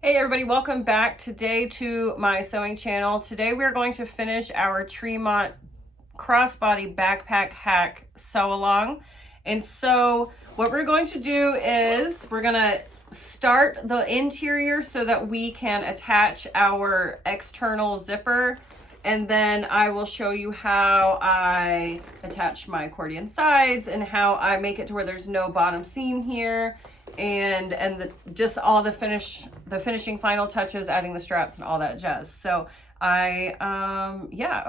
Hey everybody, welcome back today to my sewing channel. Today we're going to finish our Tremont crossbody backpack hack sew along. And so what we're going to do is we're going to start the interior so that we can attach our external zipper, and then I will show you how I attach my accordion sides and how I make it to where there's no bottom seam here, and just all the finishing final touches, adding the straps and all that jazz. So I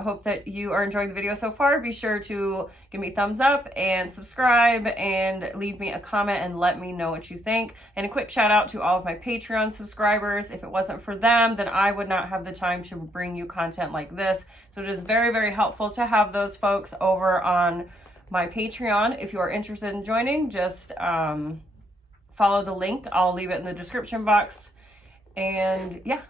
hope that you are enjoying the video so far. Be sure to give me a thumbs up and subscribe and leave me a comment and let me know what you think. And a quick shout out to all of my Patreon subscribers. If it wasn't for them, then I would not have the time to bring you content like this. So it is very, very helpful to have those folks over on my Patreon. If you are interested in joining, just follow the link. I'll leave it in the description box. And yeah,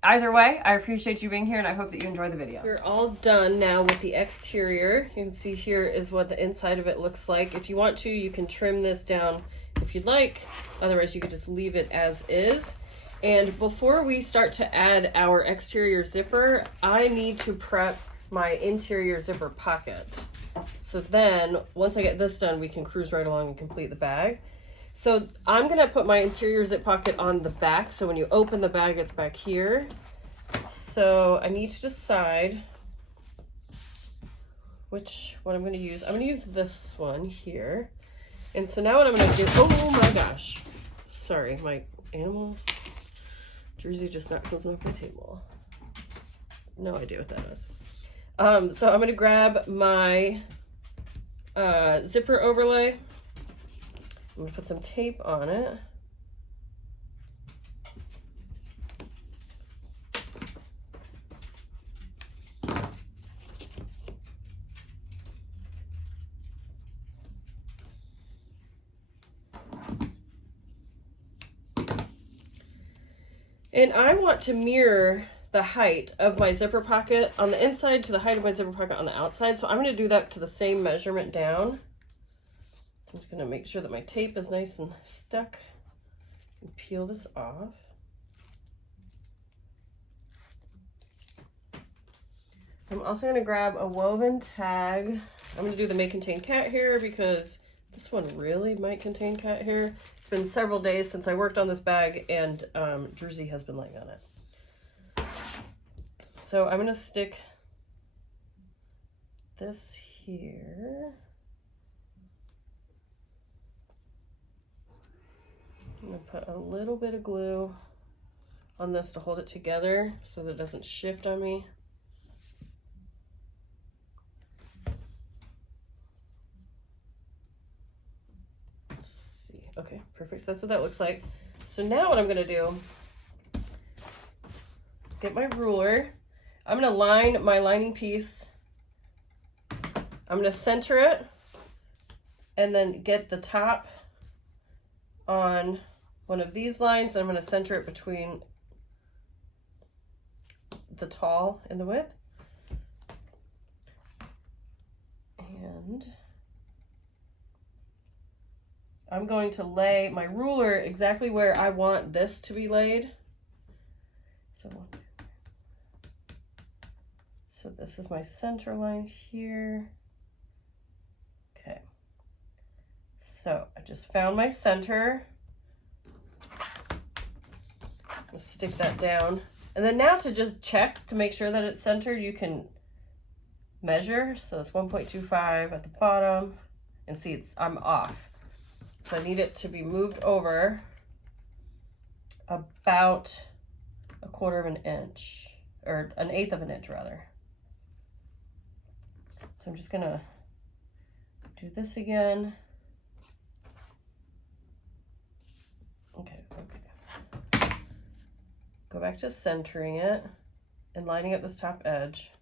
either way, I appreciate you being here and I hope that you enjoy the video. We're all done now with the exterior. You can see here is what the inside of it looks like. If you want to, you can trim this down if you'd like. Otherwise, you could just leave it as is. And before we start to add our exterior zipper, I need to prep my interior zipper pocket. So then, once I get this done, we can cruise right along and complete the bag. So I'm going to put my interior zip pocket on the back. So when you open the bag, it's back here. So I need to decide which one I'm going to use. I'm going to use this one here. And so now what I'm going to do, oh my gosh. Sorry, my animals. Jersey just knocked something off my table. No idea what that is. So I'm going to grab my zipper overlay. I'm going to put some tape on it. And I want to mirror the height of my zipper pocket on the inside to the height of my zipper pocket on the outside. So I'm going to do that to the same measurement down. I'm just going to make sure that my tape is nice and stuck and peel this off. I'm also going to grab a woven tag. I'm going to do the may contain cat hair because this one really might contain cat hair. It's been several days since I worked on this bag and Jersey has been laying on it. So I'm going to stick this here. I'm going to put a little bit of glue on this to hold it together so that it doesn't shift on me. Let's see. Okay, perfect. So that's what that looks like. So now what I'm going to do is get my ruler. I'm going to line my lining piece. I'm going to center it and then get the top on one of these lines. I'm going to center it between the tall and the width. And I'm going to lay my ruler exactly where I want this to be laid. So this is my center line here. Okay. So I just found my center. I'm gonna stick that down. And then now to just check to make sure that it's centered, you can measure. So it's 1.25 at the bottom, and see I'm off. So I need it to be moved over about 1/4 of an inch, or 1/8 of an inch rather. So I'm just gonna do this again. Okay. Go back to centering it and lining up this top edge.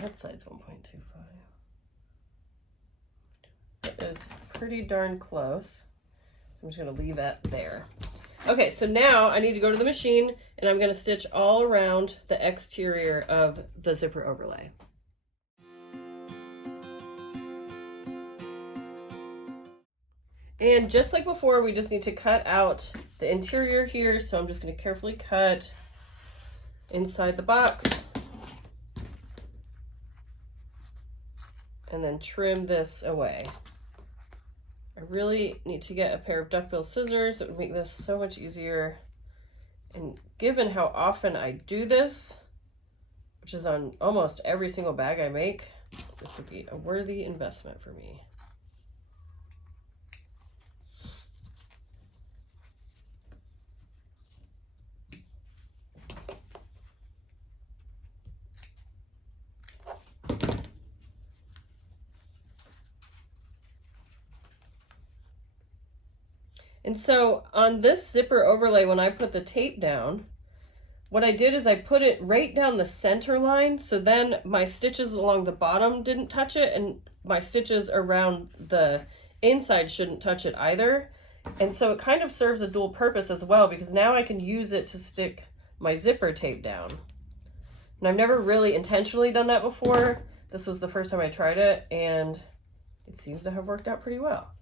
That side's 1.25. is pretty darn close. I'm just gonna leave it there. Okay, so now I need to go to the machine and I'm gonna stitch all around the exterior of the zipper overlay. And just like before, we just need to cut out the interior here. So I'm just gonna carefully cut inside the box and then trim this away. I really need to get a pair of duckbill scissors. It would make this so much easier. And given how often I do this, which is on almost every single bag I make, this would be a worthy investment for me. And so on this zipper overlay, when I put the tape down, what I did is I put it right down the center line. So then my stitches along the bottom didn't touch it and my stitches around the inside shouldn't touch it either. And so it kind of serves a dual purpose as well, because now I can use it to stick my zipper tape down. And I've never really intentionally done that before. This was the first time I tried it and it seems to have worked out pretty well.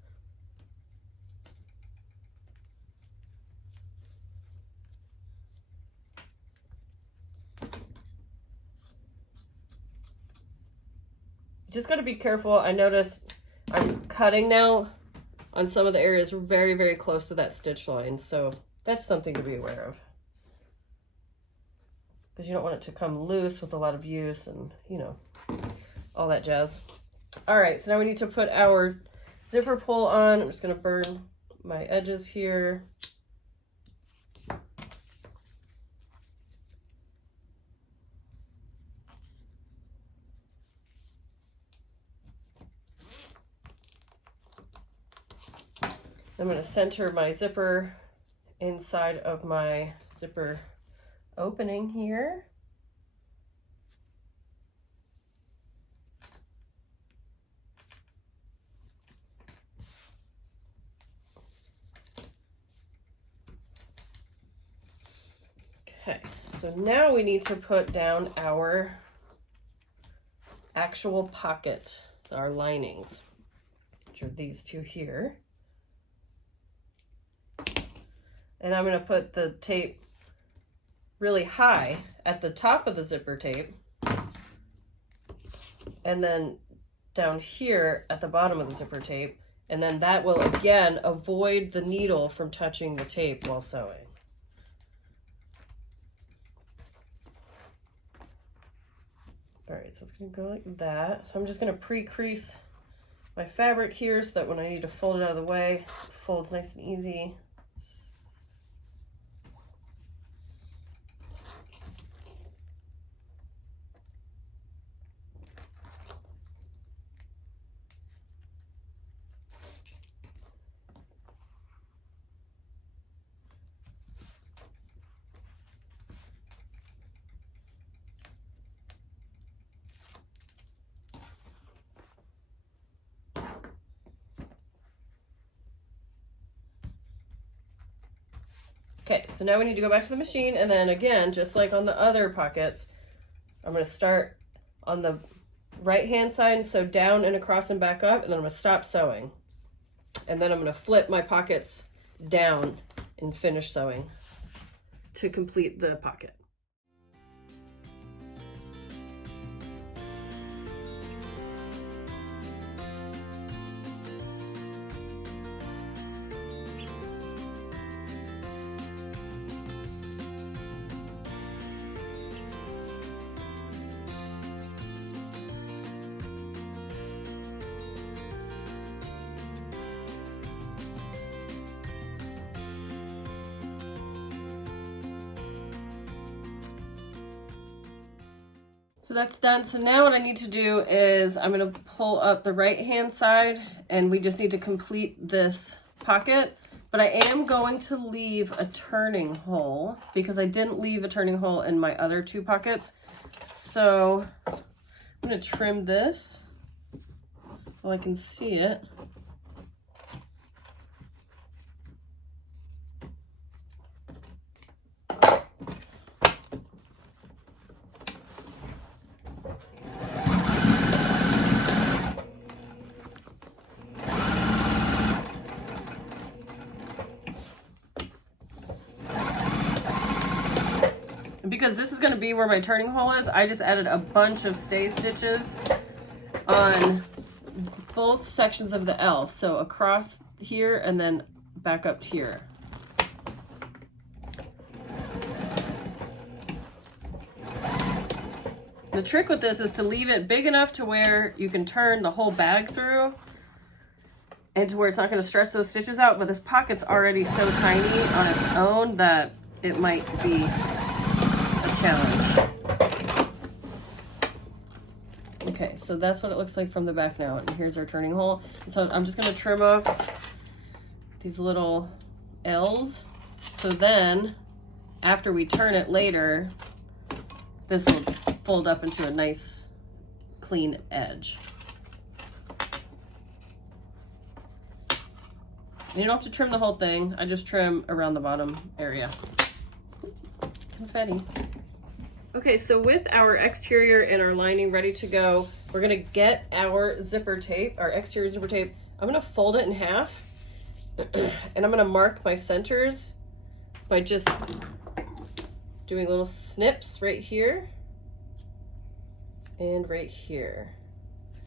Just got to be careful. I notice I'm cutting now on some of the areas very, very close to that stitch line. So that's something to be aware of. Because you don't want it to come loose with a lot of use and, you know, all that jazz. All right, so now we need to put our zipper pull on. I'm just going to burn my edges here. I'm going to center my zipper inside of my zipper opening here. Okay, so now we need to put down our actual pocket, so our linings, which are these two here. And I'm going to put the tape really high at the top of the zipper tape and then down here at the bottom of the zipper tape, and then that will again avoid the needle from touching the tape while sewing. All right, so it's going to go like that. So I'm just going to pre-crease my fabric here so that when I need to fold it out of the way, it folds nice and easy. Okay, so now we need to go back to the machine, and then again, just like on the other pockets, I'm going to start on the right hand side and sew down and across and back up, and then I'm going to stop sewing. And then I'm going to flip my pockets down and finish sewing to complete the pocket. So that's done. So now what I need to do is I'm going to pull up the right hand side and we just need to complete this pocket. But I am going to leave a turning hole because I didn't leave a turning hole in my other two pockets. So I'm going to trim this while I can see it. because this is going to be where my turning hole is, I just added a bunch of stay stitches on both sections of the L. So across here and then back up here. The trick with this is to leave it big enough to where you can turn the whole bag through and to where it's not going to stretch those stitches out, but this pocket's already so tiny on its own that it might be a challenge. Okay, so that's what it looks like from the back now, and here's our turning hole. So I'm just going to trim off these little L's, so then after we turn it later, this will fold up into a nice clean edge. You don't have to trim the whole thing. I just trim around the bottom area. Confetti. Okay, so with our exterior and our lining ready to go, we're gonna get our zipper tape, our exterior zipper tape. I'm gonna fold it in half and I'm gonna mark my centers by just doing little snips right here and right here.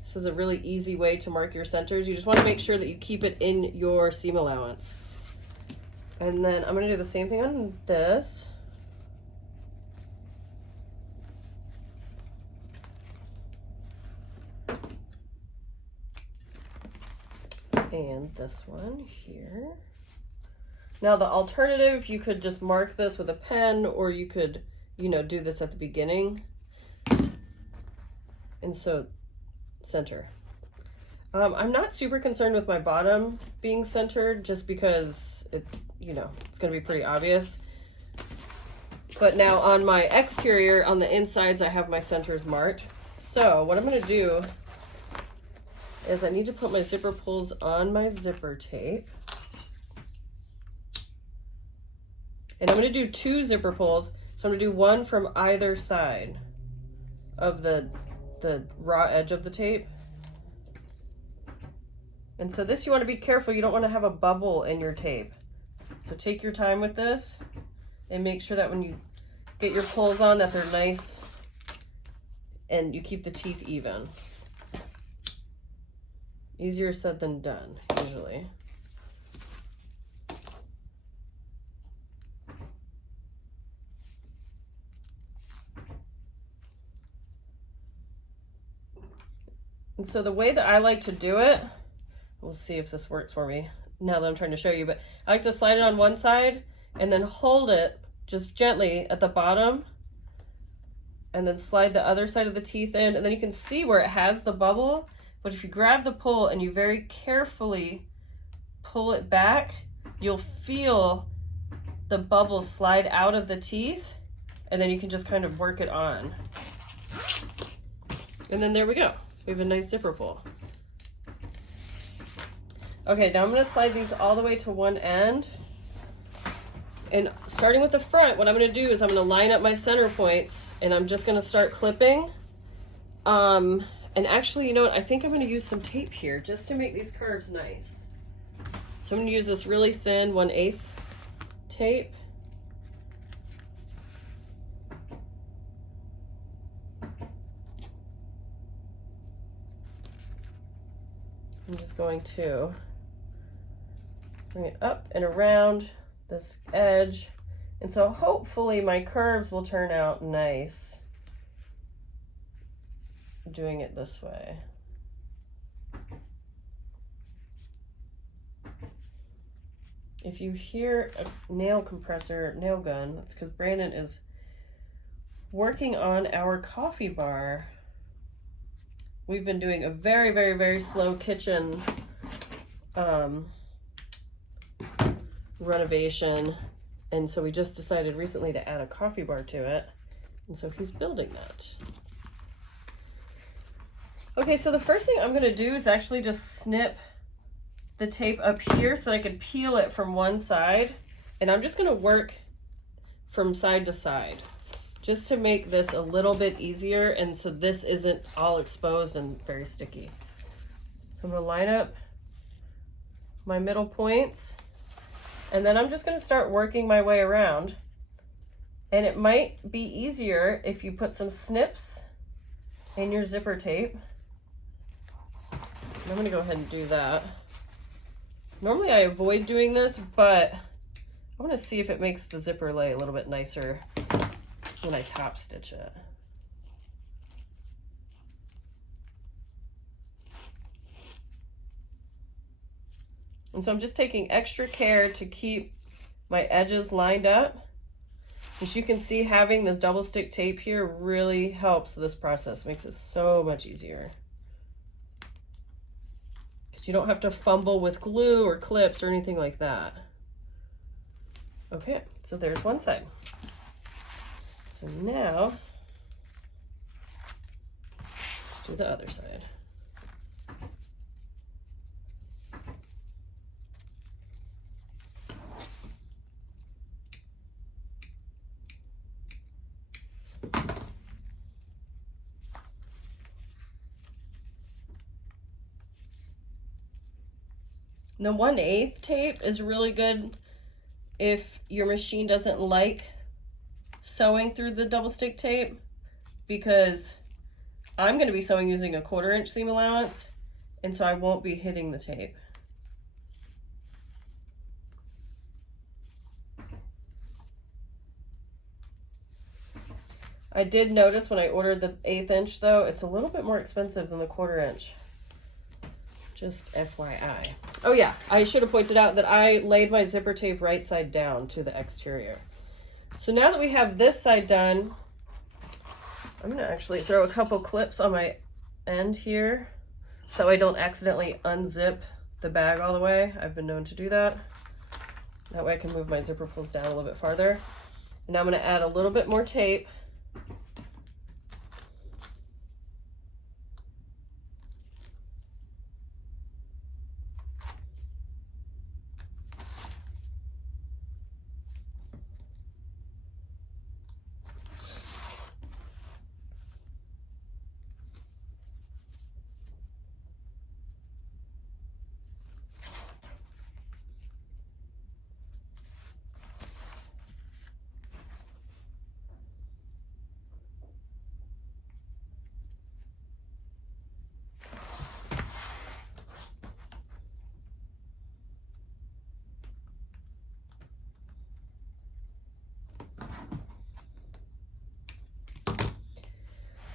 This is a really easy way to mark your centers. You just want to make sure that you keep it in your seam allowance. And then I'm going to do the same thing on this. And this one here. Now the alternative, you could just mark this with a pen, or you could, you know, do this at the beginning. And so center. I'm not super concerned with my bottom being centered just because it's, you know, it's going to be pretty obvious. But now on my exterior, on the insides, I have my centers marked. So what I'm going to do is I need to put my zipper pulls on my zipper tape. And I'm going to do 2 zipper pulls. So I'm going to do one from either side of the raw edge of the tape. And so this, you want to be careful. You don't want to have a bubble in your tape. So take your time with this and make sure that when you get your pulls on that they're nice and you keep the teeth even. Easier said than done, usually. And so the way that I like to do it, we'll see if this works for me now that I'm trying to show you, but I like to slide it on one side and then hold it just gently at the bottom and then slide the other side of the teeth in, and then you can see where it has the bubble. But if you grab the pull and you very carefully pull it back, you'll feel the bubble slide out of the teeth, and then you can just kind of work it on. And then there we go. We have a nice zipper pull. Okay, now I'm going to slide these all the way to one end. And starting with the front, what I'm going to do is I'm going to line up my center points, and I'm just going to start clipping. And actually, you know what? I think I'm going to use some tape here just to make these curves nice. So I'm going to use this really thin 1/8 tape. I'm just going to bring it up and around this edge. And so hopefully my curves will turn out nice doing it this way. If you hear a nail compressor, nail gun, that's because Brandon is working on our coffee bar. We've been doing a very, very, very slow kitchen renovation. And so we just decided recently to add a coffee bar to it. And so he's building that. Okay, so the first thing I'm gonna do is actually just snip the tape up here so that I can peel it from one side. And I'm just gonna work from side to side, just to make this a little bit easier, and so this isn't all exposed and very sticky. So I'm gonna line up my middle points, and then I'm just gonna start working my way around. And it might be easier if you put some snips in your zipper tape. I'm gonna go ahead and do that. Normally I avoid doing this, but I wanna see if it makes the zipper lay a little bit nicer when I top stitch it. And so I'm just taking extra care to keep my edges lined up. As you can see, having this double stick tape here really helps this process, makes it so much easier. Because you don't have to fumble with glue or clips or anything like that. Okay, so there's one side. So now, let's do the other side. The 1/8 tape is really good if your machine doesn't like sewing through the double stick tape, because I'm going to be sewing using a 1/4 inch seam allowance, and so I won't be hitting the tape. I did notice when I ordered the 1/8 inch though, it's a little bit more expensive than the 1/4 inch. Just FYI. Oh yeah, I should have pointed out that I laid my zipper tape right side down to the exterior. So now that we have this side done, I'm gonna actually throw a couple clips on my end here so I don't accidentally unzip the bag all the way. I've been known to do that. That way I can move my zipper pulls down a little bit farther. And now I'm gonna add a little bit more tape.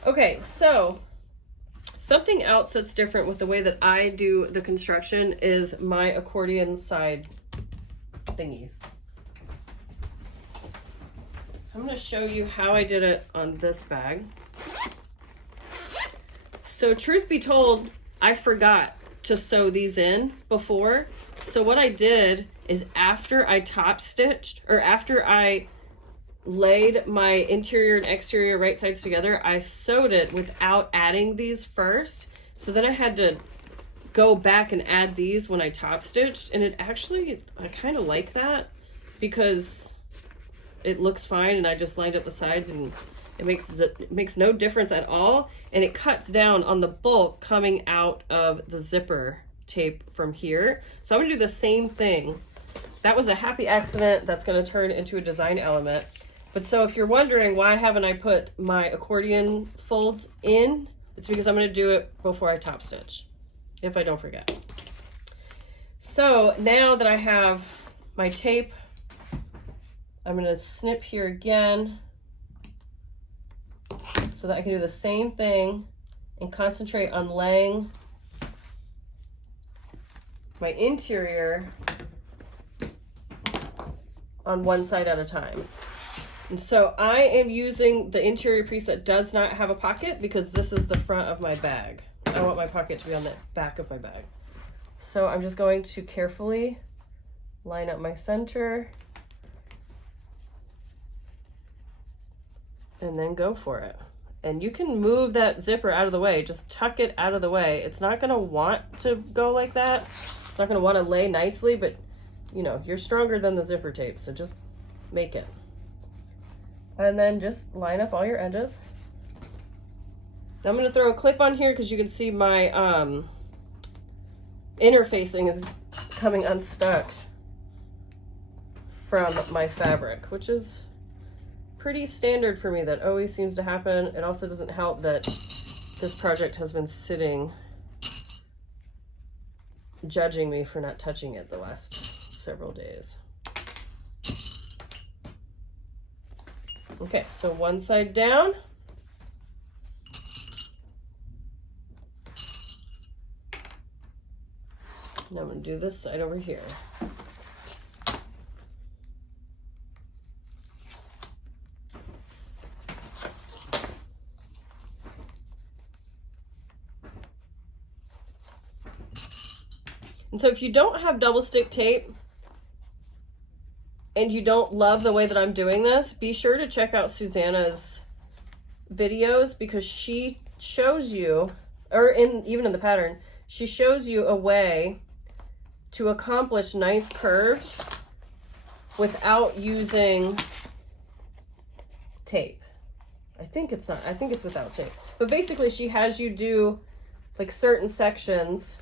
Okay, so something else that's different with the way that I do the construction is my accordion side thingies. I'm going to show you how I did it on this bag. So truth be told, I forgot to sew these in before. So what I did is after I top stitched, or after I laid my interior and exterior right sides together, I sewed it without adding these first. So then I had to go back and add these when I top stitched, and it actually, I kind of like that because it looks fine, and I just lined up the sides and it makes no difference at all, and it cuts down on the bulk coming out of the zipper tape from here. So I'm gonna do the same thing. That was a happy accident that's gonna turn into a design element. But so if you're wondering why haven't I put my accordion folds in, it's because I'm going to do it before I top stitch, if I don't forget. So now that I have my tape, I'm going to snip here again so that I can do the same thing and concentrate on laying my interior on one side at a time. And so I am using the interior piece that does not have a pocket because this is the front of my bag. I want my pocket to be on the back of my bag. So I'm just going to carefully line up my center and then go for it. And you can move that zipper out of the way, just tuck it out of the way. It's not gonna want to go like that. It's not gonna wanna lay nicely, but you know, you're stronger than the zipper tape, so just make it. And then just line up all your edges. Now I'm going to throw a clip on here because you can see my interfacing is coming unstuck from my fabric, which is pretty standard for me. That always seems to happen. It also doesn't help that this project has been sitting, judging me for not touching it the last several days. Okay, so one side down. Now I'm going to do this side over here. And so if you don't have double stick tape and you don't love the way that I'm doing this, be sure to check out Susanna's videos, because she shows you, or even in the pattern, she shows you a way to accomplish nice curves without using tape. I think it's without tape. But basically she has you do like certain sections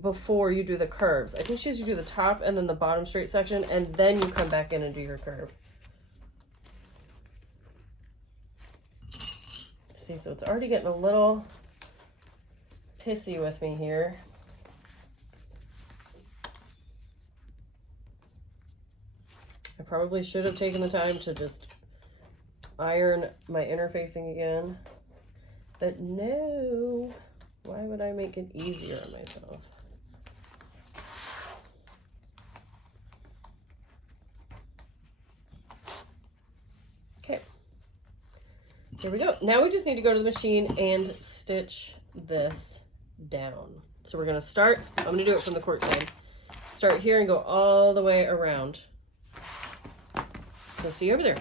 before you do the curves. I think she has you do the top and then the bottom straight section, and then you come back in and do your curve. See, so it's already getting a little pissy with me here. I probably should have taken the time to just iron my interfacing again, but no, why would I make it easier on myself? Okay, here we go. Now we just need to go to the machine and stitch this down. So we're gonna start, I'm gonna do it from the cork side. Start here and go all the way around. So see you over there.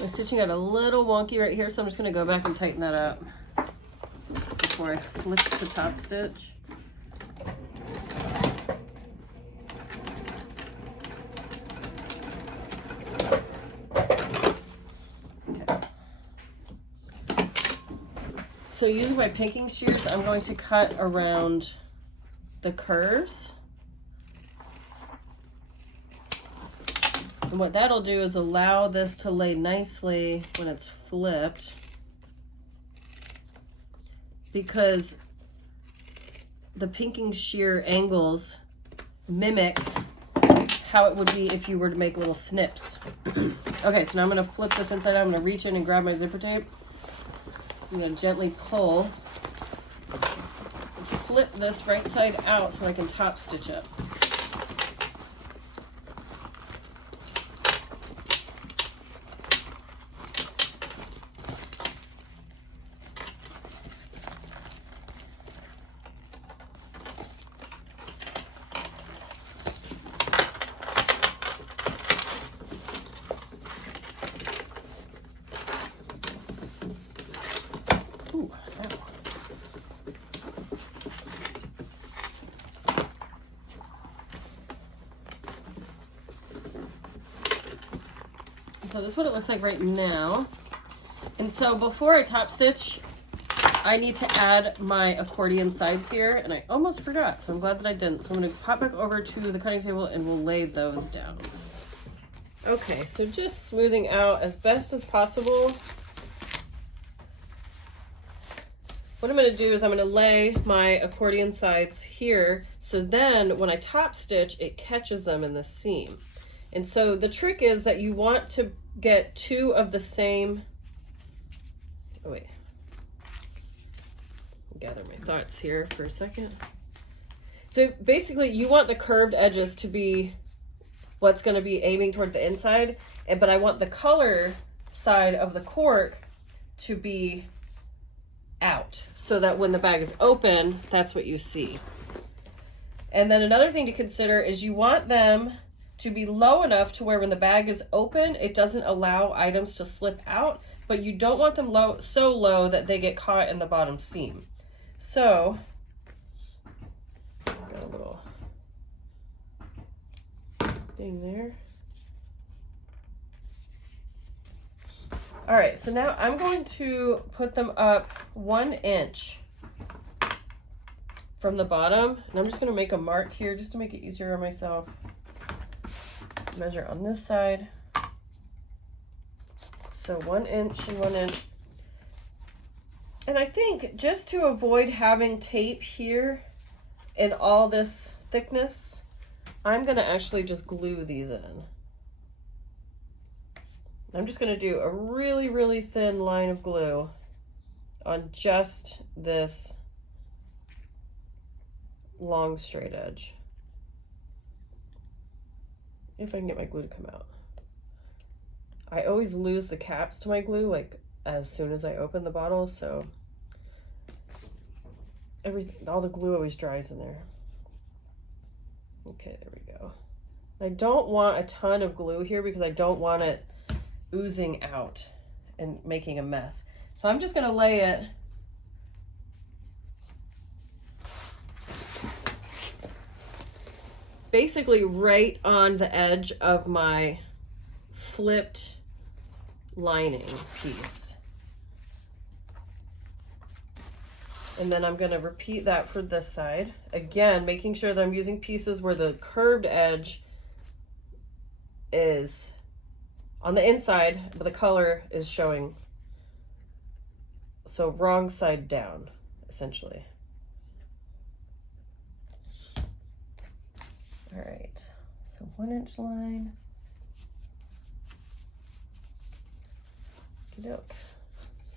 My stitching got a little wonky right here, so I'm just going to go back and tighten that up before I flip the top stitch. Okay. So using my pinking shears, I'm going to cut around the curves. And what that'll do is allow this to lay nicely when it's flipped, because the pinking shear angles mimic how it would be if you were to make little snips. Okay, so now I'm going to flip this inside out. I'm going to reach in and grab my zipper tape. I'm going to gently pull, flip this right side out so I can top stitch it. So this is what it looks like right now. And so before I top stitch, I need to add my accordion sides here, and I almost forgot, so I'm glad that I didn't. So I'm going to pop back over to the cutting table and we'll lay those down. Okay, so just smoothing out as best as possible. What I'm going to do is I'm going to lay my accordion sides here, so then when I top stitch, it catches them in the seam. And so the trick is that you want to get two of the same, oh wait, gather my thoughts here for a second. So basically you want the curved edges to be what's going to be aiming toward the inside, but I want the color side of the cork to be out. so that when the bag is open, that's what you see. And then another thing to consider is you want them to be low enough to where when the bag is open, it doesn't allow items to slip out, but you don't want them so low that they get caught in the bottom seam. So, got a little thing there. All right, so now I'm going to put them up 1 inch from the bottom, and I'm just going to make a mark here just to make it easier on myself. Measure on this side. So 1 inch and 1 inch. And I think just to avoid having tape here in all this thickness, I'm going to actually just glue these in. I'm just going to do a really, really thin line of glue on just this long straight edge. If I can get my glue to come out. I always lose the caps to my glue like as soon as I open the bottle, so all the glue always dries in there. Okay, there we go. I don't want a ton of glue here because I don't want it oozing out and making a mess. So I'm just going to lay it basically right on the edge of my flipped lining piece. And then I'm going to repeat that for this side. Again, making sure that I'm using pieces where the curved edge is on the inside, but the color is showing. So wrong side down, essentially. All right, so 1 inch line.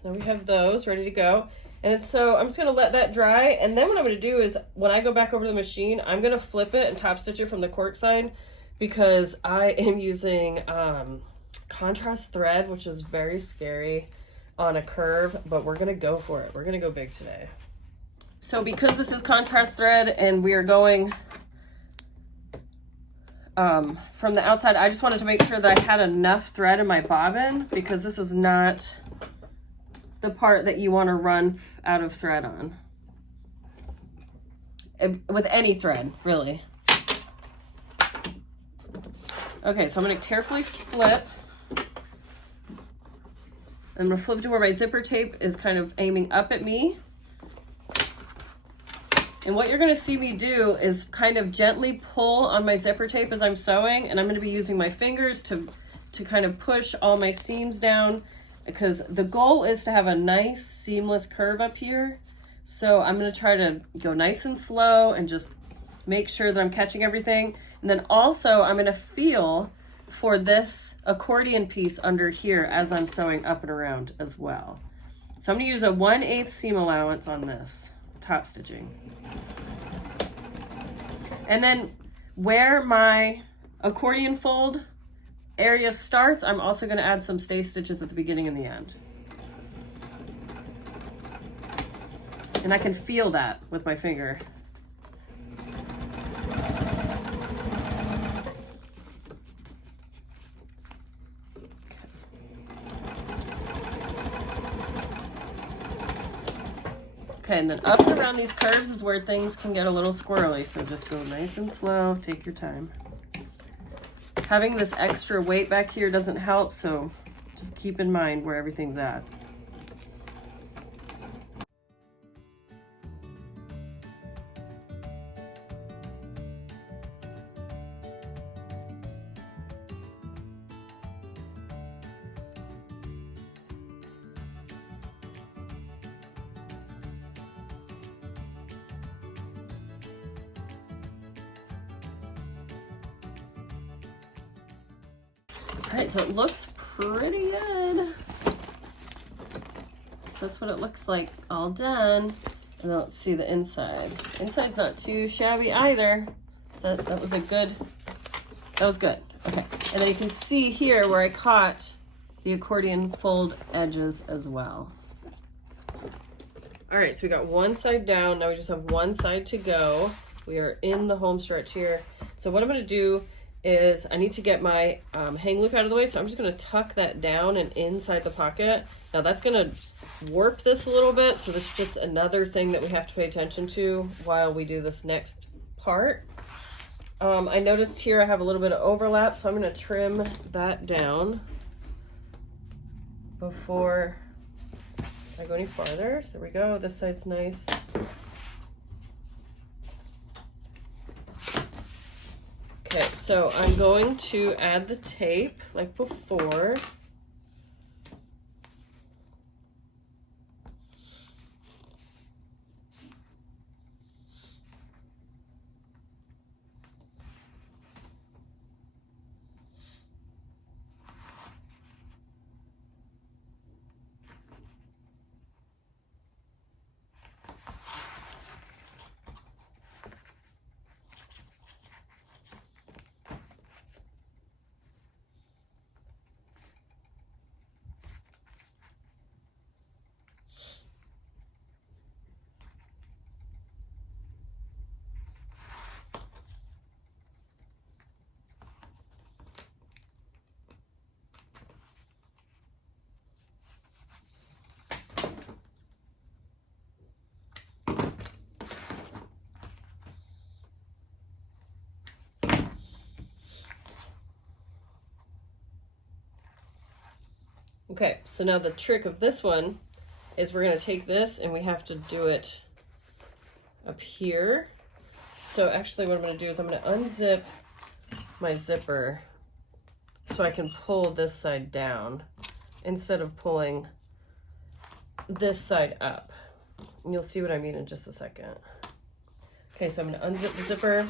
So we have those ready to go. And so I'm just gonna let that dry. And then what I'm gonna do is when I go back over to the machine, I'm gonna flip it and top stitch it from the cork side because I am using contrast thread, which is very scary on a curve, but we're gonna go for it. We're gonna go big today. So because this is contrast thread and we are going from the outside, I just wanted to make sure that I had enough thread in my bobbin because this is not the part that you want to run out of thread on. With any thread, really. Okay, so I'm going to carefully flip. I'm going to flip to where my zipper tape is kind of aiming up at me. And what you're going to see me do is kind of gently pull on my zipper tape as I'm sewing, and I'm going to be using my fingers to kind of push all my seams down because the goal is to have a nice seamless curve up here. So I'm going to try to go nice and slow and just make sure that I'm catching everything. And then also I'm going to feel for this accordion piece under here as I'm sewing up and around as well. So I'm going to use a 1/8 seam allowance on this top stitching. And then where my accordion fold area starts, I'm also going to add some stay stitches at the beginning and the end. And I can feel that with my finger. Okay, and then up and around these curves is where things can get a little squirrely, so just go nice and slow, take your time. Having this extra weight back here doesn't help, so just keep in mind where everything's at. All right, so it looks pretty good. So that's what it looks like all done. And then let's see the inside. Inside's not too shabby either. So that was good. Okay, and then you can see here where I caught the accordion fold edges as well. All right, so we got one side down. Now we just have one side to go. We are in the home stretch here. So what I'm going to do is I need to get my hang loop out of the way. So I'm just going to tuck that down and inside the pocket. Now that's going to warp this a little bit. So this is just another thing that we have to pay attention to while we do this next part. I noticed here I have a little bit of overlap, so I'm going to trim that down before I go any farther. So there we go. This side's nice. Okay, so I'm going to add the tape like before. Okay, so now the trick of this one is we're going to take this and we have to do it up here. So actually what I'm going to do is I'm going to unzip my zipper so I can pull this side down instead of pulling this side up. And you'll see what I mean in just a second. Okay, so I'm going to unzip the zipper.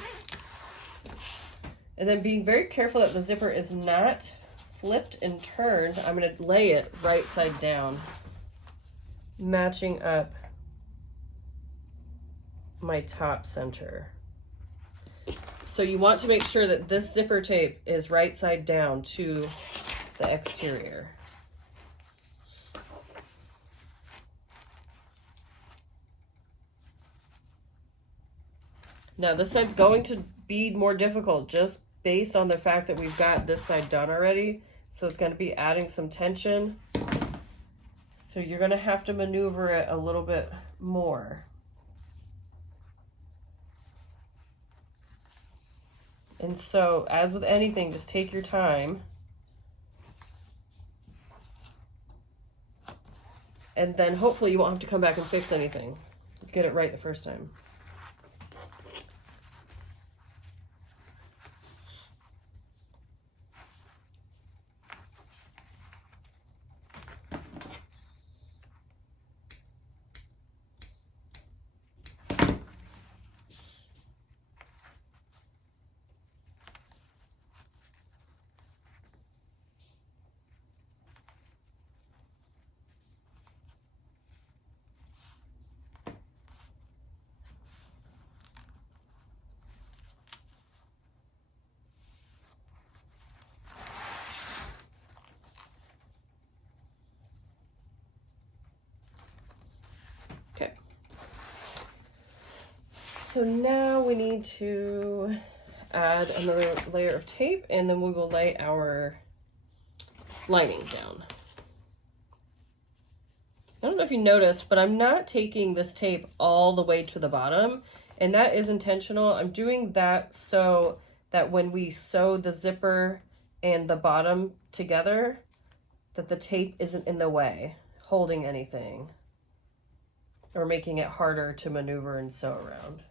And then being very careful that the zipper is not flipped and turned, I'm going to lay it right side down, matching up my top center. So you want to make sure that this zipper tape is right side down to the exterior. Now this side's going to be more difficult just based on the fact that we've got this side done already. So it's going to be adding some tension. So you're going to have to maneuver it a little bit more. And so, as with anything, just take your time. And then hopefully you won't have to come back and fix anything. Get it right the first time. Okay. So now we need to add another layer of tape, and then we will lay our lining down. I don't know if you noticed, but I'm not taking this tape all the way to the bottom, and that is intentional. I'm doing that so that when we sew the zipper and the bottom together, that the tape isn't in the way, holding anything, or making it harder to maneuver and sew around.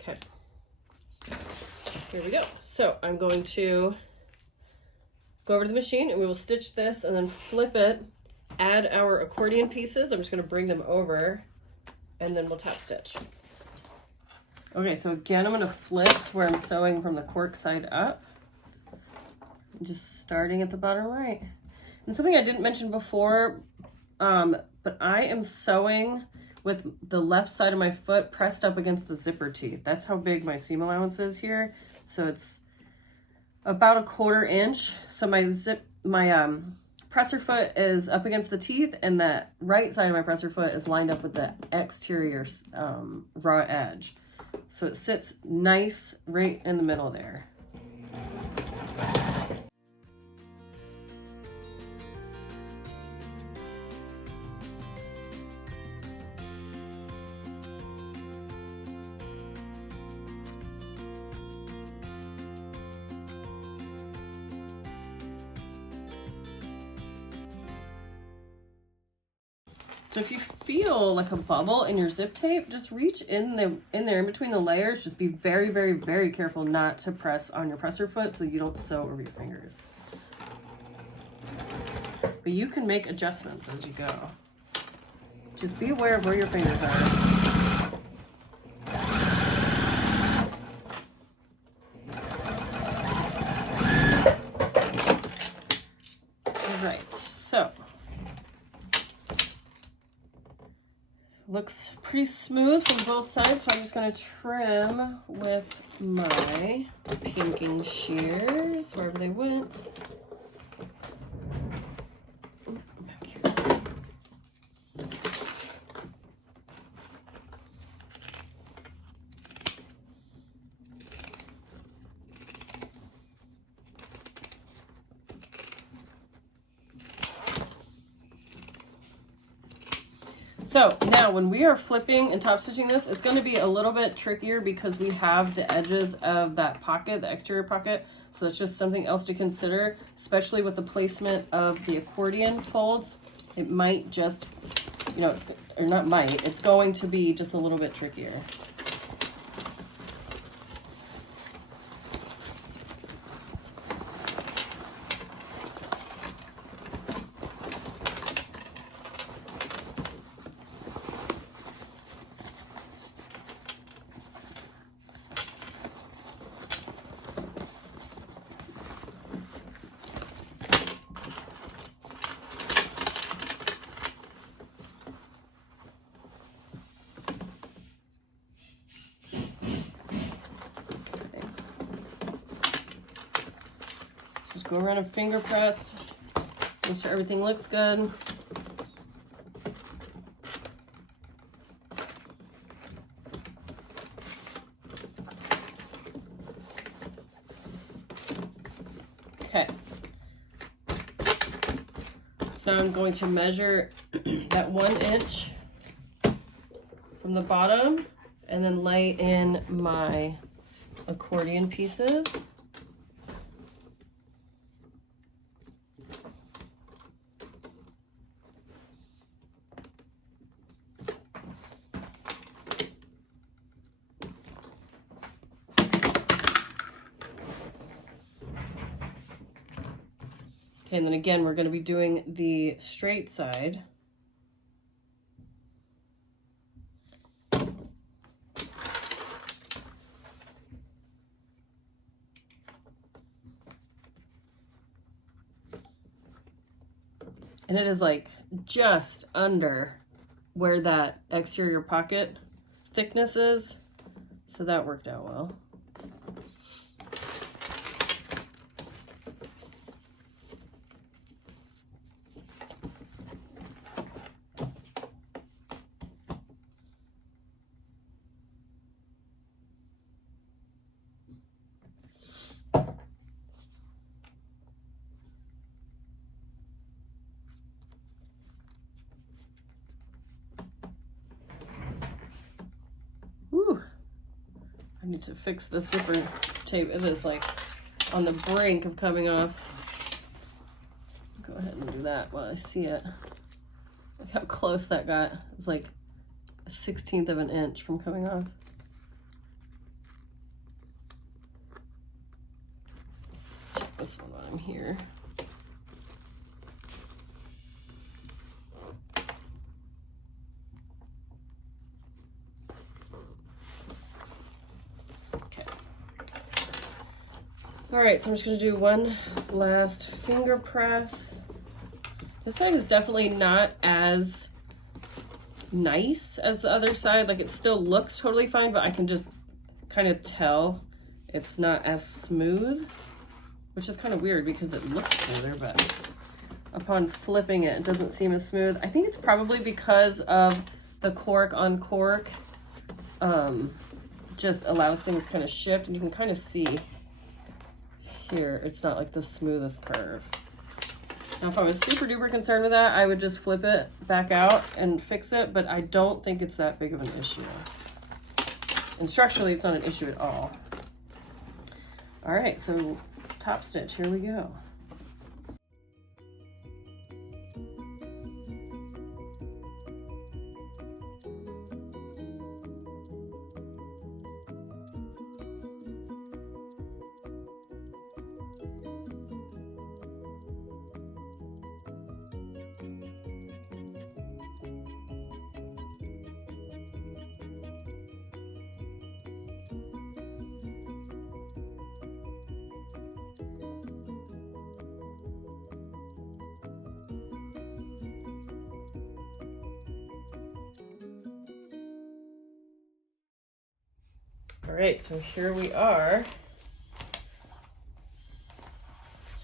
Okay. Here we go. So I'm going to go over to the machine and we will stitch this and then flip it, add our accordion pieces. I'm just going to bring them over and then we'll top stitch. Okay, so again, I'm going to flip to where I'm sewing from the cork side up. I'm just starting at the bottom right. And something I didn't mention before, but I am sewing with the left side of my foot pressed up against the zipper teeth. That's how big my seam allowance is here. So it's about 1/4 inch. So my presser foot is up against the teeth, and the right side of my presser foot is lined up with the exterior raw edge. So it sits nice right in the middle there. So if you feel like a bubble in your zip tape, just reach in there in between the layers. Just be very, very, very careful not to press on your presser foot so you don't sew over your fingers. But you can make adjustments as you go. Just be aware of where your fingers are. All right, so looks pretty smooth from both sides, so I'm just going to trim with my pinking shears wherever they went. Back here. So now when we are flipping and top stitching this, it's going to be a little bit trickier because we have the edges of that pocket, the exterior pocket. So it's just something else to consider, especially with the placement of the accordion folds. It might just, you know, it's going to be just a little bit trickier. Go around and finger press, make sure everything looks good. Okay. So now I'm going to measure that 1 inch from the bottom and then lay in my accordion pieces. Okay, and then again, we're going to be doing the straight side. And it is like just under where that exterior pocket thickness is. So that worked out well. I need to fix the zipper tape. It is like on the brink of coming off. Go ahead and do that while I see it. Look how close that got. It's like a 1/16 of an inch from coming off. this one while I'm here. Okay. All right, so I'm just gonna do one last finger press. This side is definitely not as nice as the other side. Like, it still looks totally fine, but I can just kind of tell it's not as smooth, which is kind of weird because it looks smoother, but upon flipping it, it doesn't seem as smooth. I think it's probably because of the cork on cork just allows things kind of shift, and you can kind of see here, it's not like the smoothest curve. Now, if I was super duper concerned with that, I would just flip it back out and fix it, but I don't think it's that big of an issue. And structurally, it's not an issue at all. All right, so top stitch, here we go. All right, so here we are.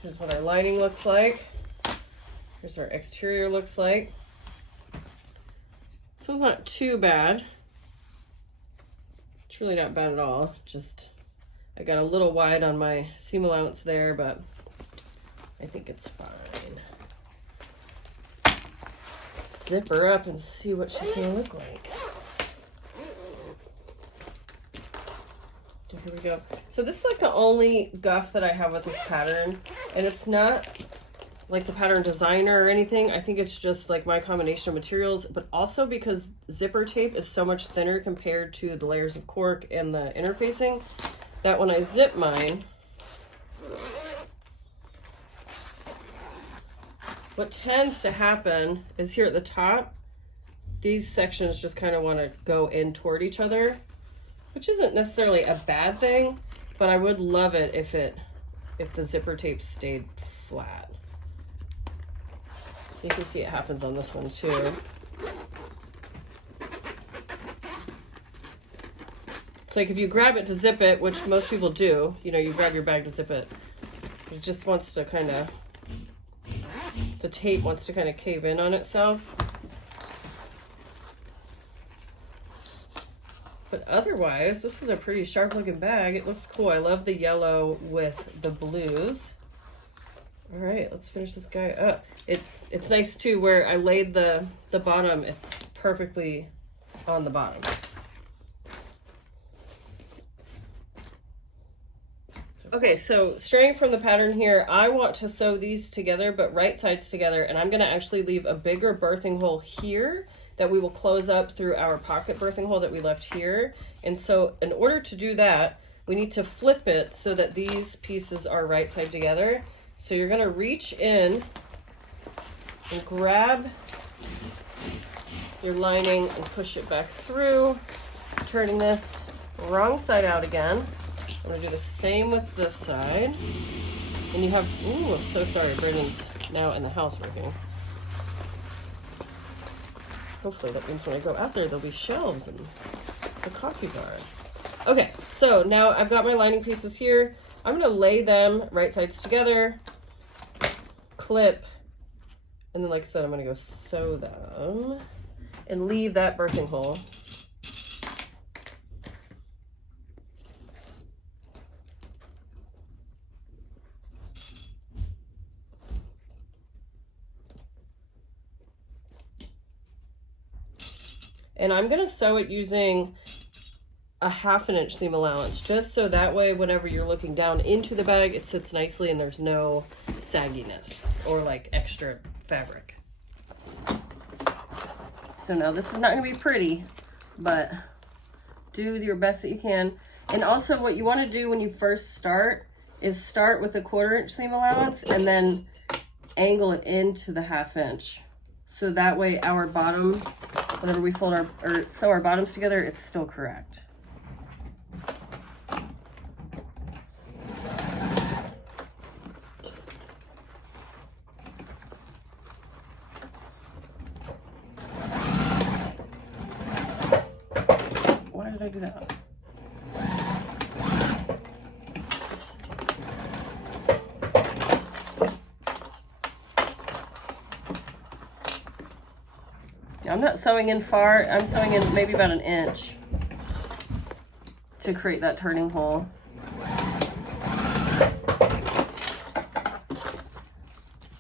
Here's what our lining looks like. Here's our exterior looks like. So it's not too bad. It's really not bad at all. Just, I got a little wide on my seam allowance there, but I think it's fine. Let's zip her up and see what she's gonna look like. Here we go. So this is like the only guff that I have with this pattern, and it's not like the pattern designer or anything. I think it's just like my combination of materials, but also because zipper tape is so much thinner compared to the layers of cork and the interfacing, that when I zip mine, what tends to happen is here at the top, these sections just kind of want to go in toward each other, which isn't necessarily a bad thing, but I would love it if the zipper tape stayed flat. You can see it happens on this one too. It's like if you grab it to zip it, which most people do, you know, you grab your bag to zip it, it just wants to kind of, the tape wants to kind of cave in on itself. But otherwise, this is a pretty sharp looking bag. It looks cool. I love the yellow with the blues. All right, let's finish this guy up. It's nice too where I laid the bottom, it's perfectly on the bottom. Okay, so straying from the pattern here, I want to sew these together, but right sides together, and I'm gonna actually leave a bigger birthing hole here that we will close up through our pocket birthing hole that we left here. And so in order to do that, we need to flip it so that these pieces are right side together. So you're gonna reach in and grab your lining and push it back through, turning this wrong side out again. I'm gonna do the same with this side. And you have, ooh, I'm so sorry, Brendan's now in the house working. Hopefully that means when I go out there, there'll be shelves and a coffee bar. Okay, so now I've got my lining pieces here. I'm gonna lay them right sides together, clip, and then like I said, I'm gonna go sew them and leave that birthing hole. And I'm gonna sew it using a 1/2 inch seam allowance, just so that way whenever you're looking down into the bag, it sits nicely and there's no sagginess or like extra fabric. So now this is not gonna be pretty, but do your best that you can. And also what you wanna do when you first start is start with the 1/4 inch seam allowance and then angle it into the 1/2 inch. So that way our bottom, whenever we fold our, or sew our bottoms together, it's still correct. Why did I do that? I'm not sewing in far, I'm sewing in maybe about 1 inch to create that turning hole.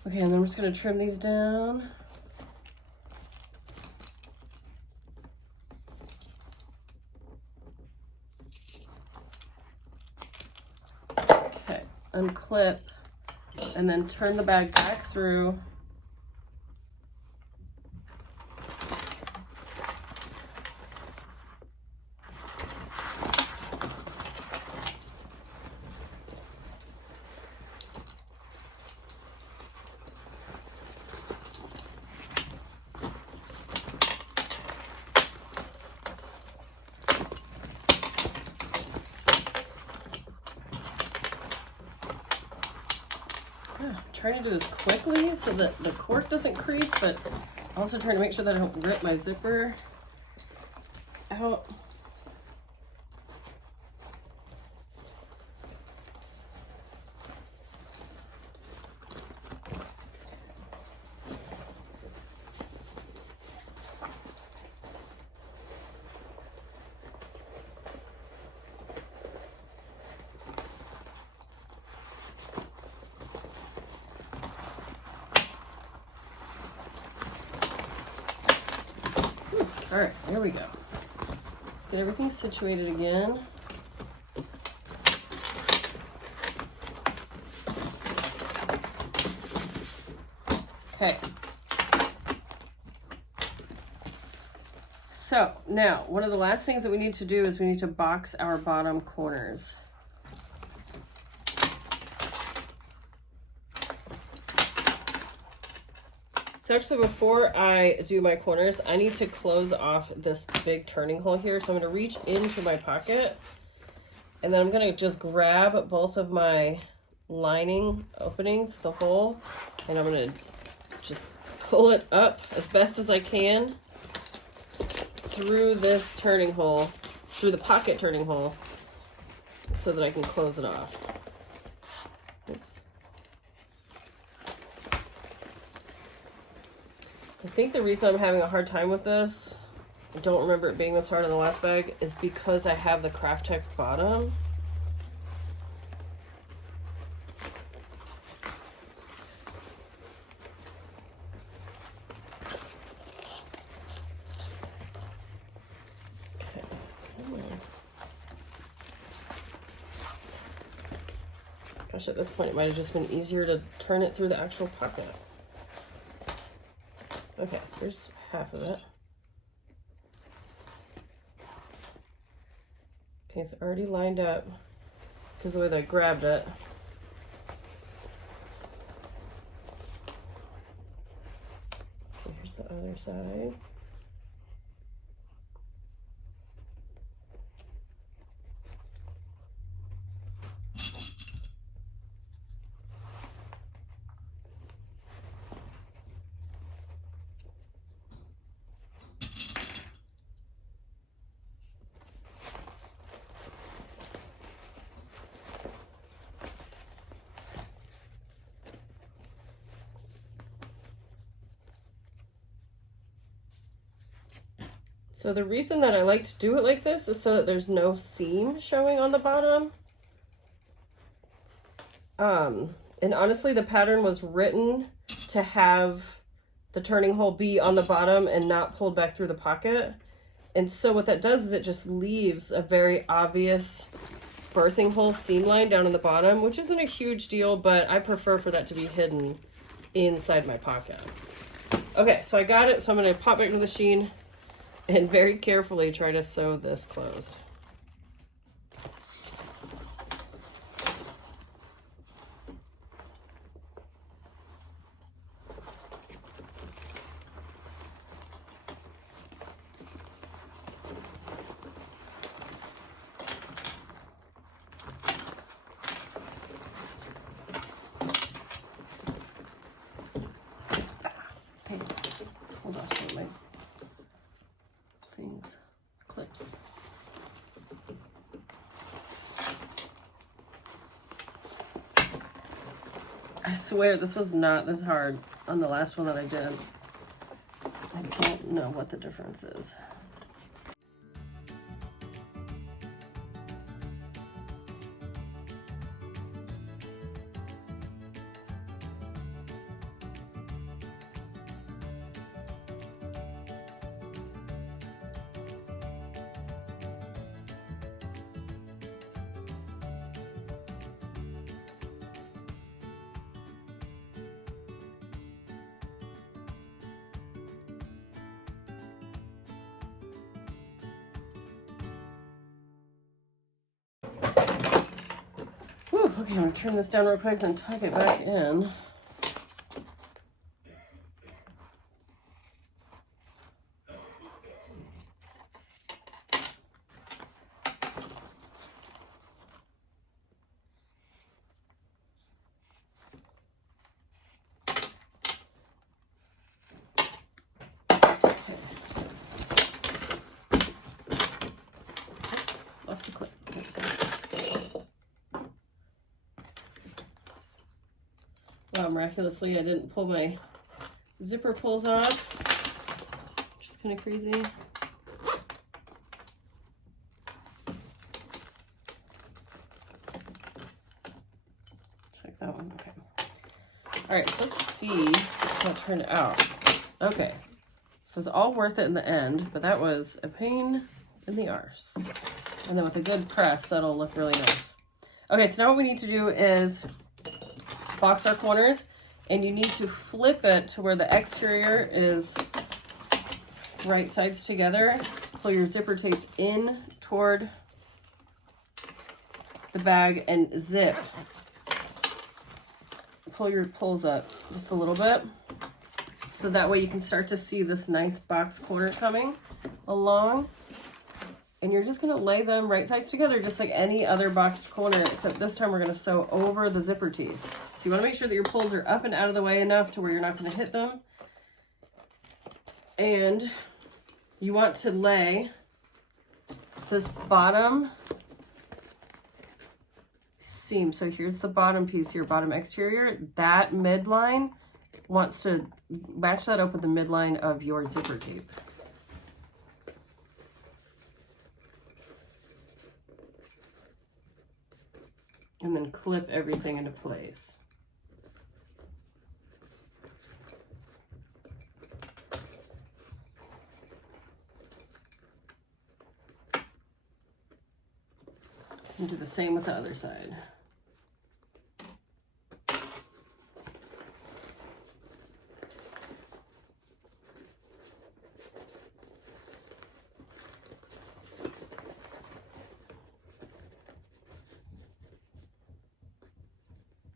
Okay, and then we're just gonna trim these down. Okay, unclip, and then turn the bag back through. Trying to do this quickly so that the cork doesn't crease, but also trying to make sure that I don't rip my zipper out. All right, there we go. Get everything situated again. Okay. So now, one of the last things that we need to do is we need to box our bottom corners. So actually, before I do my corners, I need to close off this big turning hole here. So I'm gonna reach into my pocket, and then I'm gonna just grab both of my lining openings, the hole, and I'm gonna just pull it up as best as I can through this turning hole, through the pocket turning hole, so that I can close it off. I think the reason I'm having a hard time with this, I don't remember it being this hard in the last bag, is because I have the Craft Tex bottom. Okay, come on. Gosh, at this point it might have just been easier to turn it through the actual pocket. Okay, here's half of it. Okay, it's already lined up because of the way that I grabbed it. Okay, here's the other side. So the reason that I like to do it like this is so that there's no seam showing on the bottom. And honestly, the pattern was written to have the turning hole be on the bottom and not pulled back through the pocket. And so what that does is it just leaves a very obvious birthing hole seam line down in the bottom, which isn't a huge deal, but I prefer for that to be hidden inside my pocket. Okay, so I got it. So I'm going to pop back to the machine and very carefully try to sew this closed. I swear this was not this hard on the last one that I did. I don't know what the difference is. Whew, okay, I'm gonna turn this down real quick and tuck it back in. Lost the clip. Wow, miraculously I didn't pull my zipper pulls off, which is kind of crazy. Check that one, okay. All right, so let's see how it turned out. Okay, so it's all worth it in the end, but that was a pain in the arse. And then with a good press, that'll look really nice. Okay, so now what we need to do is box our corners, and you need to flip it to where the exterior is right sides together. Pull your zipper tape in toward the bag and zip. Pull your pulls up just a little bit, so that way you can start to see this nice box corner coming along. And you're just gonna lay them right sides together just like any other boxed corner, except this time we're gonna sew over the zipper teeth. So you wanna make sure that your pulls are up and out of the way enough to where you're not gonna hit them. And you want to lay this bottom seam. So here's the bottom piece here, bottom exterior. That midline wants to match that up with the midline of your zipper tape. And then clip everything into place. And do the same with the other side.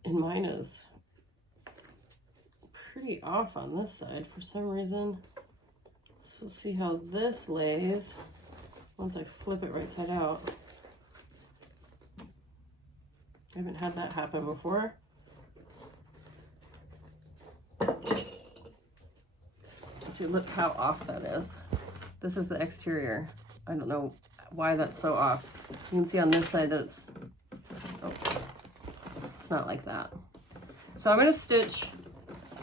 And mine is pretty off on this side for some reason. So we'll see how this lays once I flip it right side out. I haven't had that happen before. So look how off that is. This is the exterior. I don't know why that's so off. You can see on this side that it's, oh, it's not like that. So I'm gonna stitch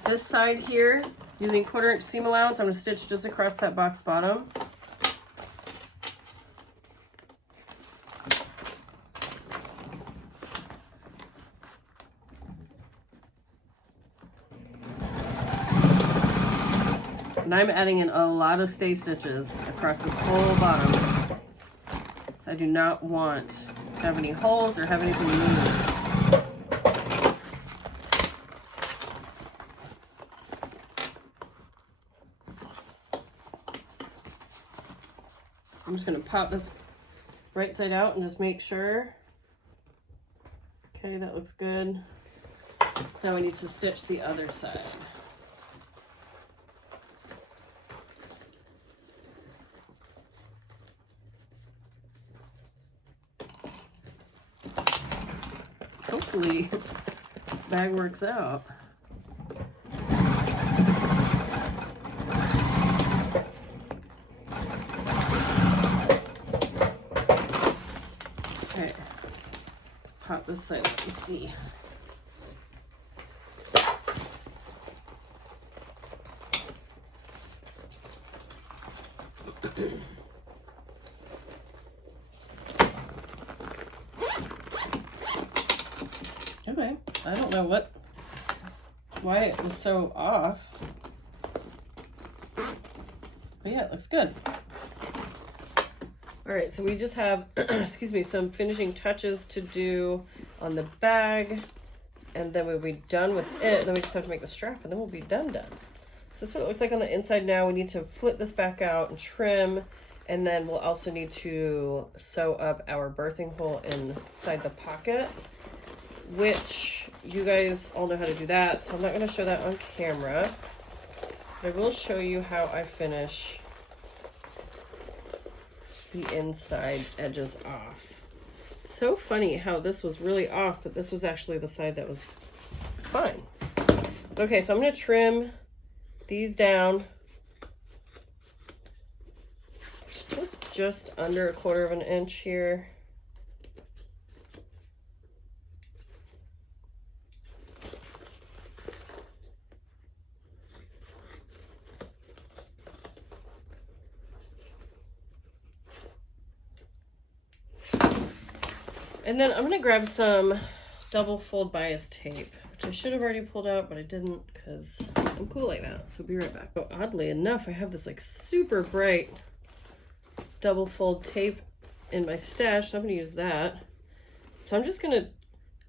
this side here using 1/4 inch seam allowance. I'm gonna stitch just across that box bottom. And I'm adding in a lot of stay stitches across this whole bottom. So I do not want to have any holes or have anything move. I'm just going to pop this right side out and just make sure. Okay, that looks good. Now we need to stitch the other side. Hopefully this bag works out. Okay, pop this side up and see. know why it was so off. But yeah, it looks good. All right, so we just have, excuse me, some finishing touches to do on the bag, and then we'll be done with it. Then we just have to make the strap, and then we'll be done. So this is what it looks like on the inside now. We need to flip this back out and trim, and then we'll also need to sew up our birthing hole inside the pocket, which you guys all know how to do that, so I'm not going to show that on camera. But I will show you how I finish the inside edges off. It's so funny how this was really off, but this was actually the side that was fine. Okay, so I'm going to trim these down just under 1/4 of an inch here. And then I'm going to grab some double fold bias tape, which I should have already pulled out, but I didn't because I'm cool like that. So be right back. So oddly enough, I have this like super bright double fold tape in my stash, so I'm going to use that. So I'm just going to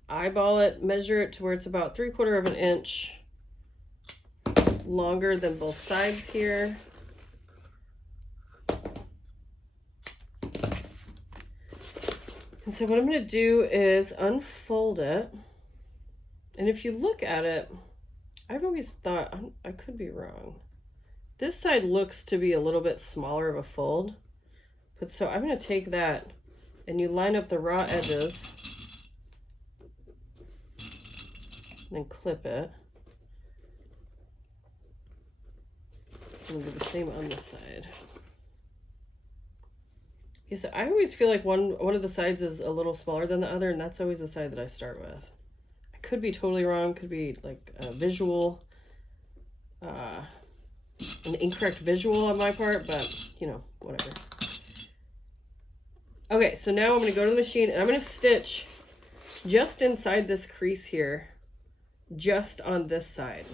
eyeball it, measure it to where it's about 3/4 of an inch longer than both sides here. And so what I'm going to do is unfold it. And if you look at it, I've always thought, I could be wrong. This side looks to be a little bit smaller of a fold. But so I'm going to take that and you line up the raw edges and then clip it. And do the same on this side. Yes, I always feel like one of the sides is a little smaller than the other, and that's always the side that I start with. I could be totally wrong, could be like a visual, an incorrect visual on my part, but you know, whatever. Okay, so now I'm going to go to the machine and I'm going to stitch just inside this crease here, just on this side.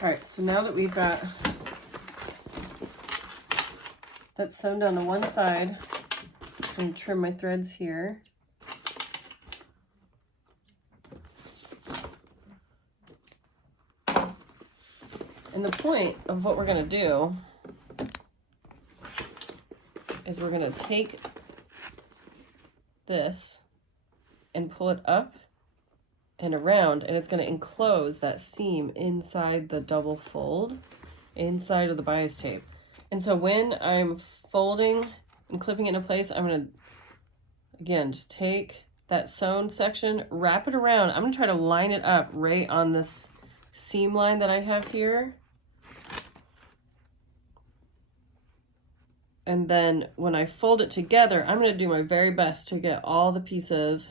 All right, so now that we've got that sewn down to one side, I'm going to trim my threads here. And the point of what we're going to do is we're going to take this and pull it up and around, and it's going to enclose that seam inside the double fold, inside of the bias tape. And so when I'm folding and clipping it into place, I'm going to, again, just take that sewn section, wrap it around. I'm going to try to line it up right on this seam line that I have here. And then when I fold it together, I'm going to do my very best to get all the pieces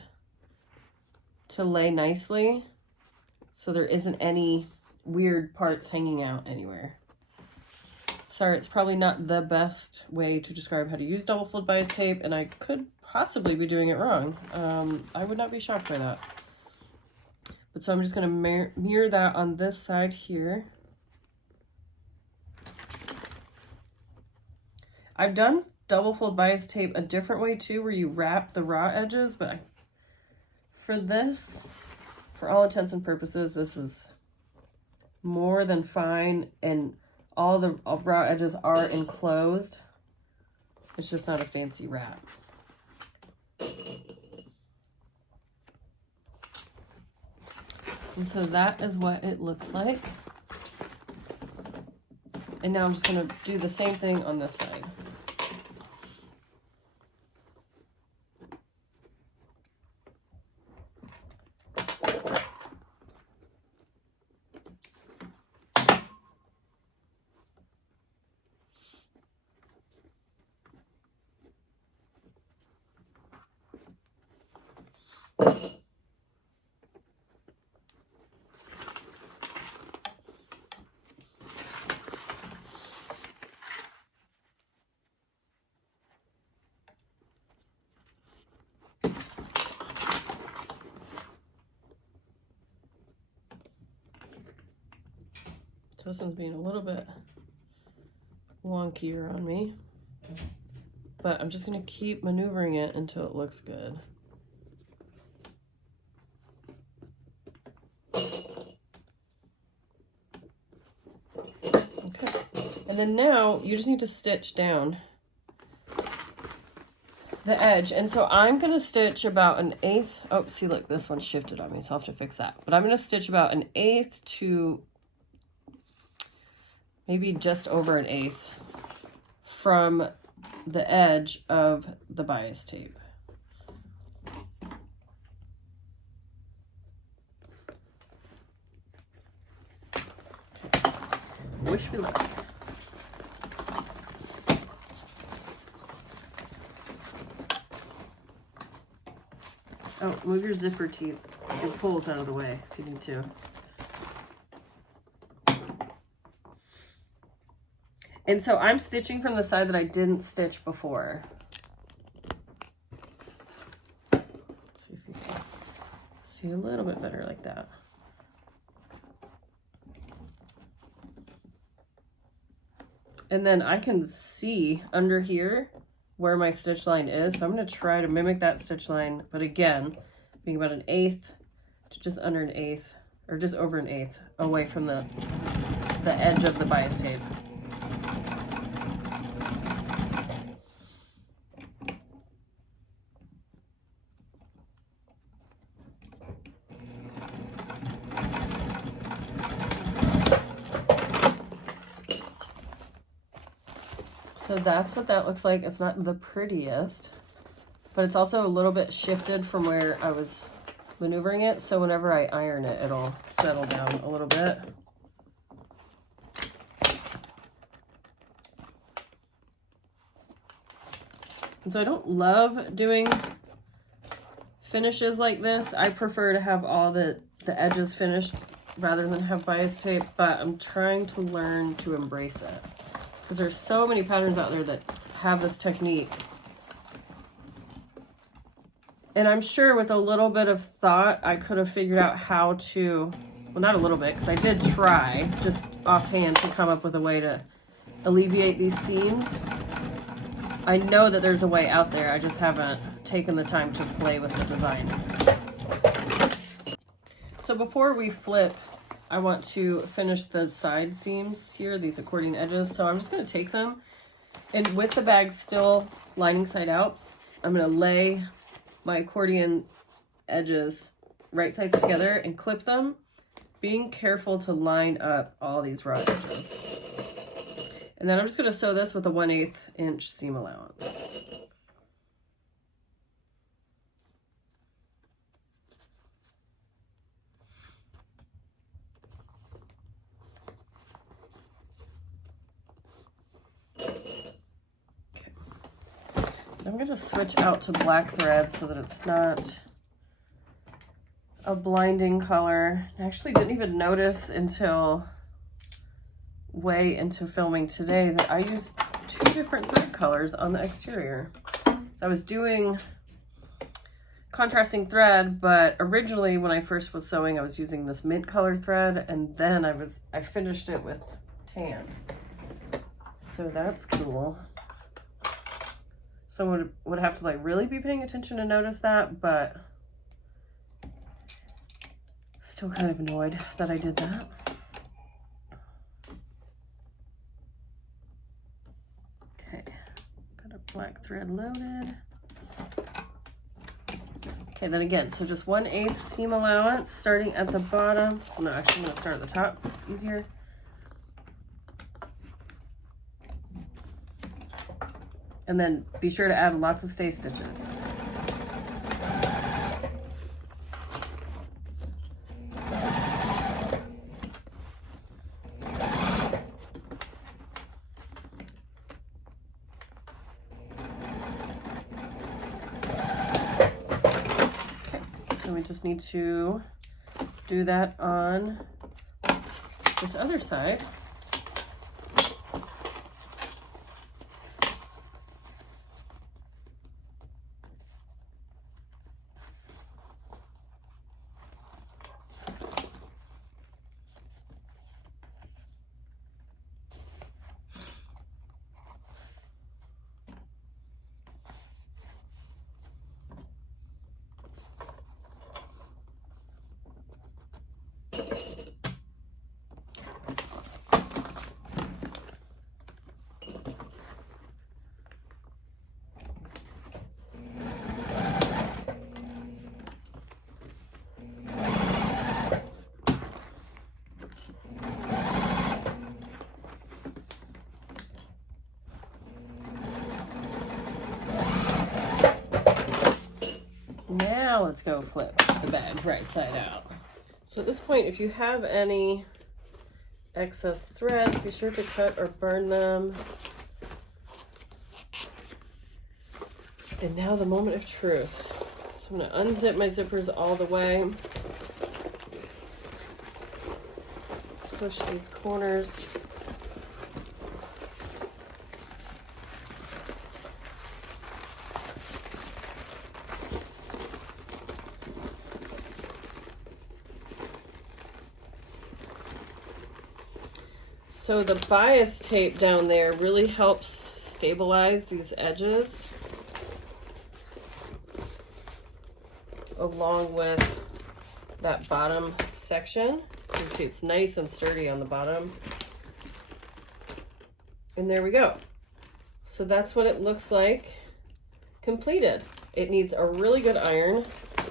to lay nicely so there isn't any weird parts hanging out anywhere. Sorry, it's probably not the best way to describe how to use double fold bias tape, and I could possibly be doing it wrong. I would not be shocked by that. But so I'm just going to mirror that on this side here. I've done double fold bias tape a different way too, where you wrap the raw edges, but for this, for all intents and purposes, this is more than fine, and all the raw edges are enclosed. It's just not a fancy wrap. And so that is what it looks like. And now I'm just going to do the same thing on this side. This one's being a little bit wonkier on me, but I'm just going to keep maneuvering it until it looks good. Okay, and then now you just need to stitch down the edge. And so I'm going to stitch about 1/8. Oh, see, look, this one shifted on me, so I'll have to fix that. But I'm going to stitch about 1/8 to maybe just over 1/8 from the edge of the bias tape. Okay. Wish me luck. Oh, move your zipper teeth. It pulls out of the way if you need to. And so I'm stitching from the side that I didn't stitch before. Let's see if you can see a little bit better like that. And then I can see under here where my stitch line is. So I'm going to try to mimic that stitch line, but again, being about 1/8 to just under 1/8, or just over 1/8 away from the edge of the bias tape. So that's what that looks like. It's not the prettiest, but it's also a little bit shifted from where I was maneuvering it. So whenever I iron it, it'll settle down a little bit. And so I don't love doing finishes like this. I prefer to have all the edges finished rather than have bias tape, but I'm trying to learn to embrace it. Because there's so many patterns out there that have this technique. And I'm sure with a little bit of thought, I could have figured out how to, well, not a little bit, because I did try just offhand to come up with a way to alleviate these seams. I know that there's a way out there. I just haven't taken the time to play with the design. So before we flip, I want to finish the side seams here, these accordion edges. So I'm just going to take them, and with the bag still lining side out, I'm going to lay my accordion edges right sides together and clip them, being careful to line up all these raw edges. And then I'm just going to sew this with a 1/8 inch seam allowance. I'm going to switch out to black thread so that it's not a blinding color. I actually didn't even notice until way into filming today that I used 2 different thread colors on the exterior. So I was doing contrasting thread, but originally when I first was sewing, I was using this mint color thread, and then I finished it with tan. So that's cool. Someone would have to like really be paying attention to notice that, but still kind of annoyed that I did that. black thread loaded. Okay, then again, so just 1/8 seam allowance starting at the bottom. No, actually I'm gonna start at the top, it's easier. And then be sure to add lots of stay stitches. We just need to do that on this other side. Now let's go flip the bag right side out. So at this point, if you have any excess threads, be sure to cut or burn them. And now the moment of truth. So I'm gonna unzip my zippers all the way. Push these corners. So the bias tape down there really helps stabilize these edges along with that bottom section. You can see it's nice and sturdy on the bottom. And there we go. So that's what it looks like completed. It needs a really good iron,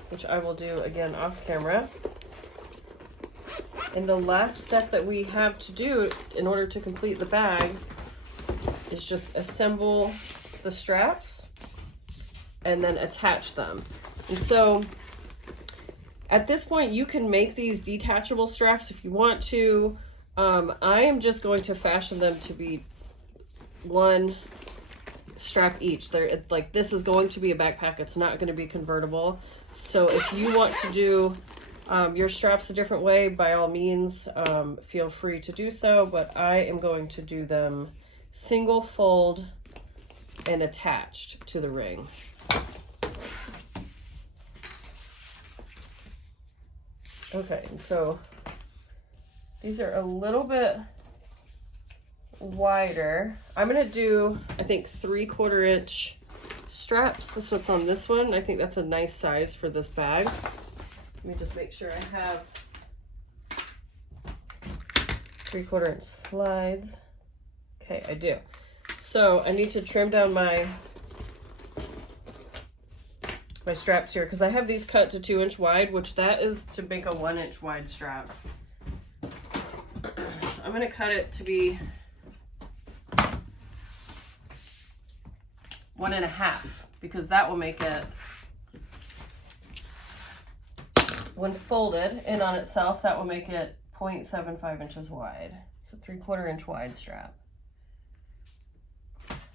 which I will do again off camera. And the last step that we have to do in order to complete the bag is just assemble the straps and then attach them. And so at this point, you can make these detachable straps if you want to. I am just going to fashion them to be one strap each. They're like, this is going to be a backpack. It's not going to be convertible. So if you want to do your straps a different way, by all means, feel free to do so, but I am going to do them single fold and attached to the ring. Okay, and so these are a little bit wider. I'm gonna do, I think, 3/4 inch straps. That's what's on this one. I think that's a nice size for this bag. Let me just make sure I have 3/4 inch slides. Okay, I do. So I need to trim down my straps here because I have these cut to 2 inch wide, which that is to make a 1 inch wide strap. So I'm gonna cut it to be 1.5 because that will make it, when folded in on itself, that will make it 0.75 inches wide. So 3/4 inch wide strap.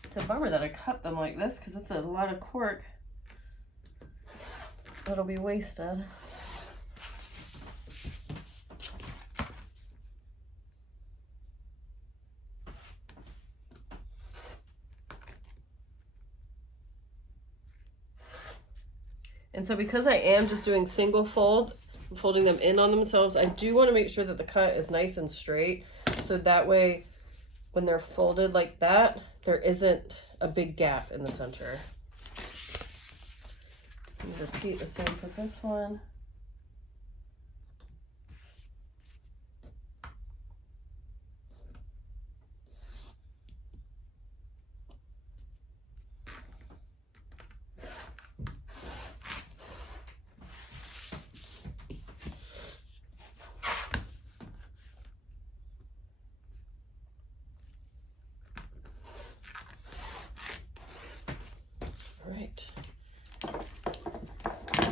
It's a bummer that I cut them like this because it's a lot of cork that'll be wasted. And so because I am just doing single fold, folding them in on themselves, I do want to make sure that the cut is nice and straight. So that way, when they're folded like that, there isn't a big gap in the center. And repeat the same for this one.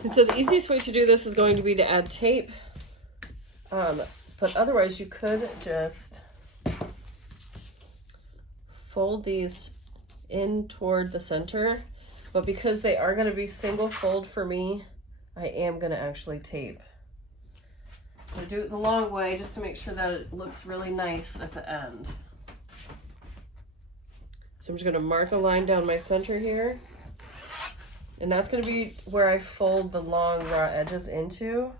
And so the easiest way to do this is going to be to add tape. But otherwise you could just fold these in toward the center. But because they are going to be single fold for me, I am going to actually tape. I'm going to do it the long way just to make sure that it looks really nice at the end. So I'm just going to mark a line down my center here. And that's going to be where I fold the long raw edges into.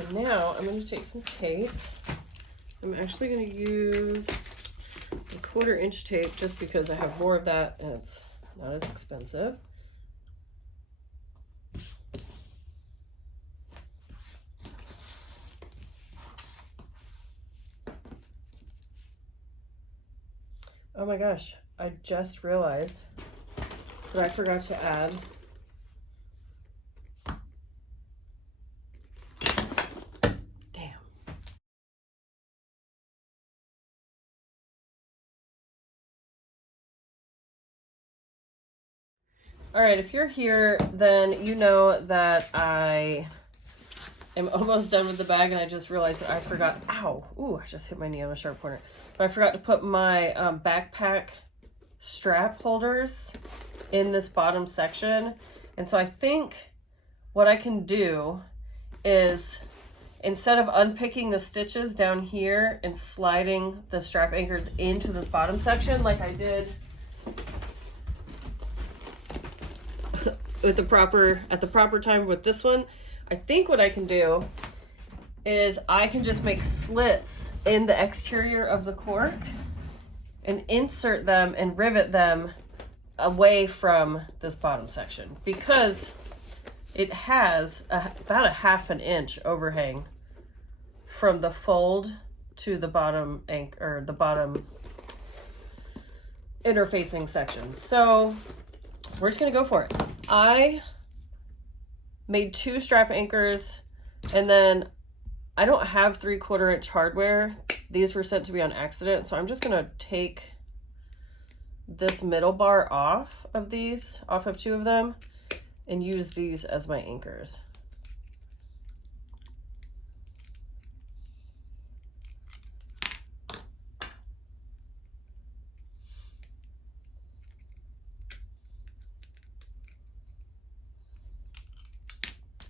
And now I'm going to take some tape. I'm actually going to use a 1/4 inch tape just because I have more of that and it's not as expensive. Oh my gosh, I just realized that I forgot to add All right, if you're here, then you know that I am almost done with the bag and I just realized that I forgot, ow, ooh, I just hit my knee on a sharp corner. But I forgot to put my backpack strap holders in this bottom section. And so I think what I can do is, instead of unpicking the stitches down here and sliding the strap anchors into this bottom section like I did at the proper time with this one, I think what I can do is I can just make slits in the exterior of the cork and insert them and rivet them away from this bottom section, because it has about a 1/2 inch overhang from the fold to the bottom anchor, or the bottom interfacing section. So we're just gonna go for it. I made 2 strap anchors, and then I don't have 3/4 inch hardware. These were sent to me on accident, so I'm just gonna take this middle bar off of 2 of them, and use these as my anchors.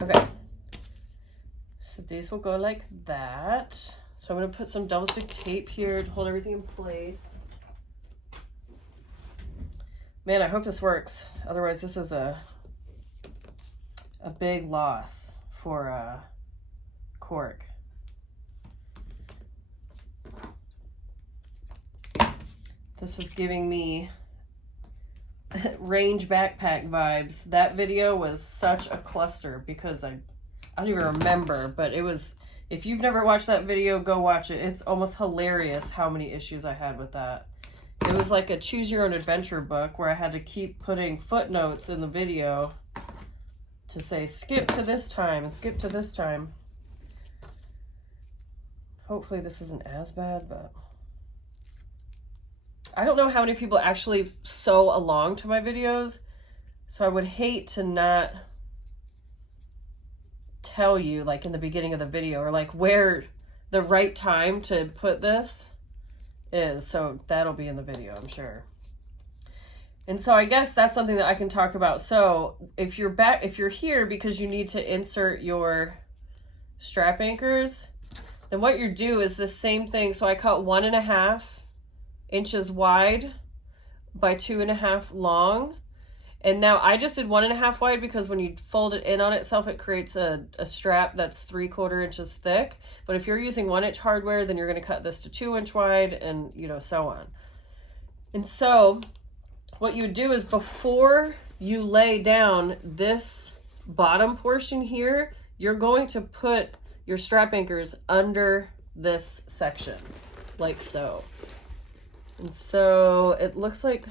Okay, so these will go like that. So I'm going to put some double stick tape here to hold everything in place. Man, I hope this works. Otherwise, this is a big loss for cork. This is giving me range backpack vibes. That video was such a cluster because I don't even remember, but it was, if you've never watched that video, go watch it. It's almost hilarious how many issues I had with that. It was like a choose your own adventure book where I had to keep putting footnotes in the video to say skip to this time and skip to this time. Hopefully this isn't as bad, but I don't know how many people actually sew along to my videos, so I would hate to not tell you, like in the beginning of the video, or like where the right time to put this is. So that'll be in the video, I'm sure. And so I guess that's something that I can talk about. So if you're here because you need to insert your strap anchors, then what you do is the same thing. So I cut 1.5 inches wide by 2.5 long. And now I just did 1.5 wide because when you fold it in on itself, it creates a strap that's 3/4 inches thick. But if you're using 1 inch hardware, then you're going to cut this to 2 inch wide, and so on. And so what you do is, before you lay down this bottom portion here, you're going to put your strap anchors under this section, like so. And so it looks like,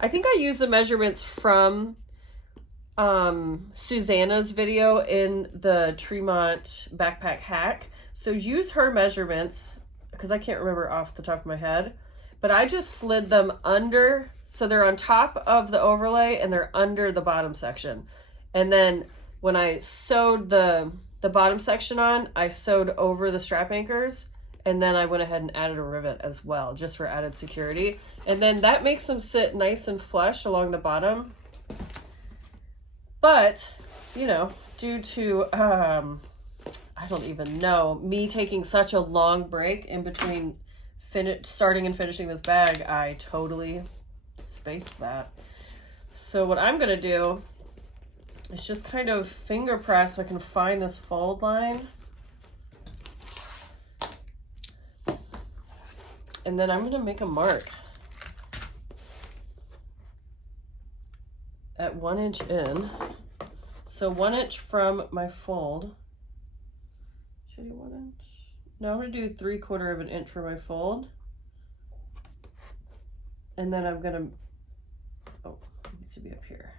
I think I used the measurements from Susanna's video in the Tremont backpack hack. So use her measurements, because I can't remember off the top of my head, but I just slid them under, so they're on top of the overlay and they're under the bottom section. And then when I sewed the bottom section on, I sewed over the strap anchors, and then I went ahead and added a rivet as well, just for added security. And then that makes them sit nice and flush along the bottom. But, you know, due to, I don't even know, me taking such a long break in between starting and finishing this bag, I totally spaced that. So what I'm gonna do is just kind of finger press so I can find this fold line. And then I'm gonna make a mark at 1 inch in. So 1 inch from my fold. Should I do 1 inch? No, I'm gonna do 3/4 of an inch for my fold. And then I'm gonna, oh, it needs to be up here.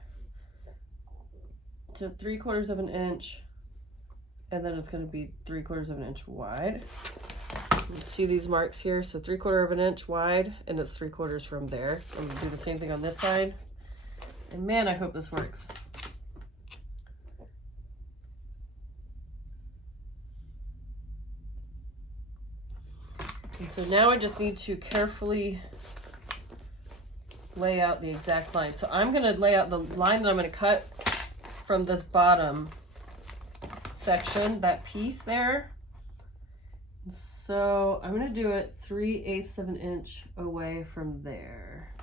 So 3/4 of an inch, and then it's gonna be 3/4 of an inch wide. You can see these marks here. So 3/4 of an inch wide, and it's 3/4 from there. I'm gonna do the same thing on this side. And man, I hope this works. And so now I just need to carefully lay out the exact line. So I'm gonna lay out the line that I'm gonna cut from this bottom section, that piece there. And so I'm gonna do it 3/8 of an inch away from there.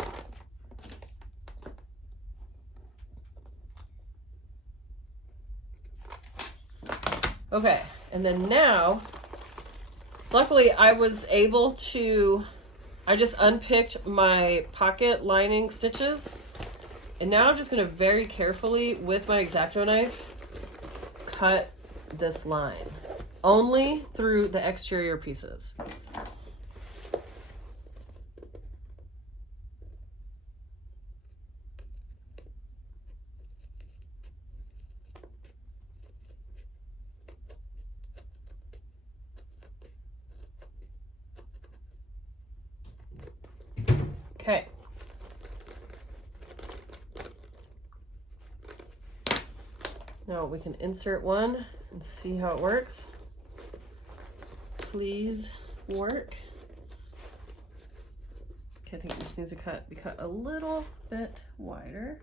Okay, and then now, luckily I was able to, I just unpicked my pocket lining stitches, and now I'm just gonna very carefully, with my X-Acto knife, cut this line, only through the exterior pieces. Okay. Now we can insert one and see how it works. Please work. Okay, I think it just needs to be cut a little bit wider.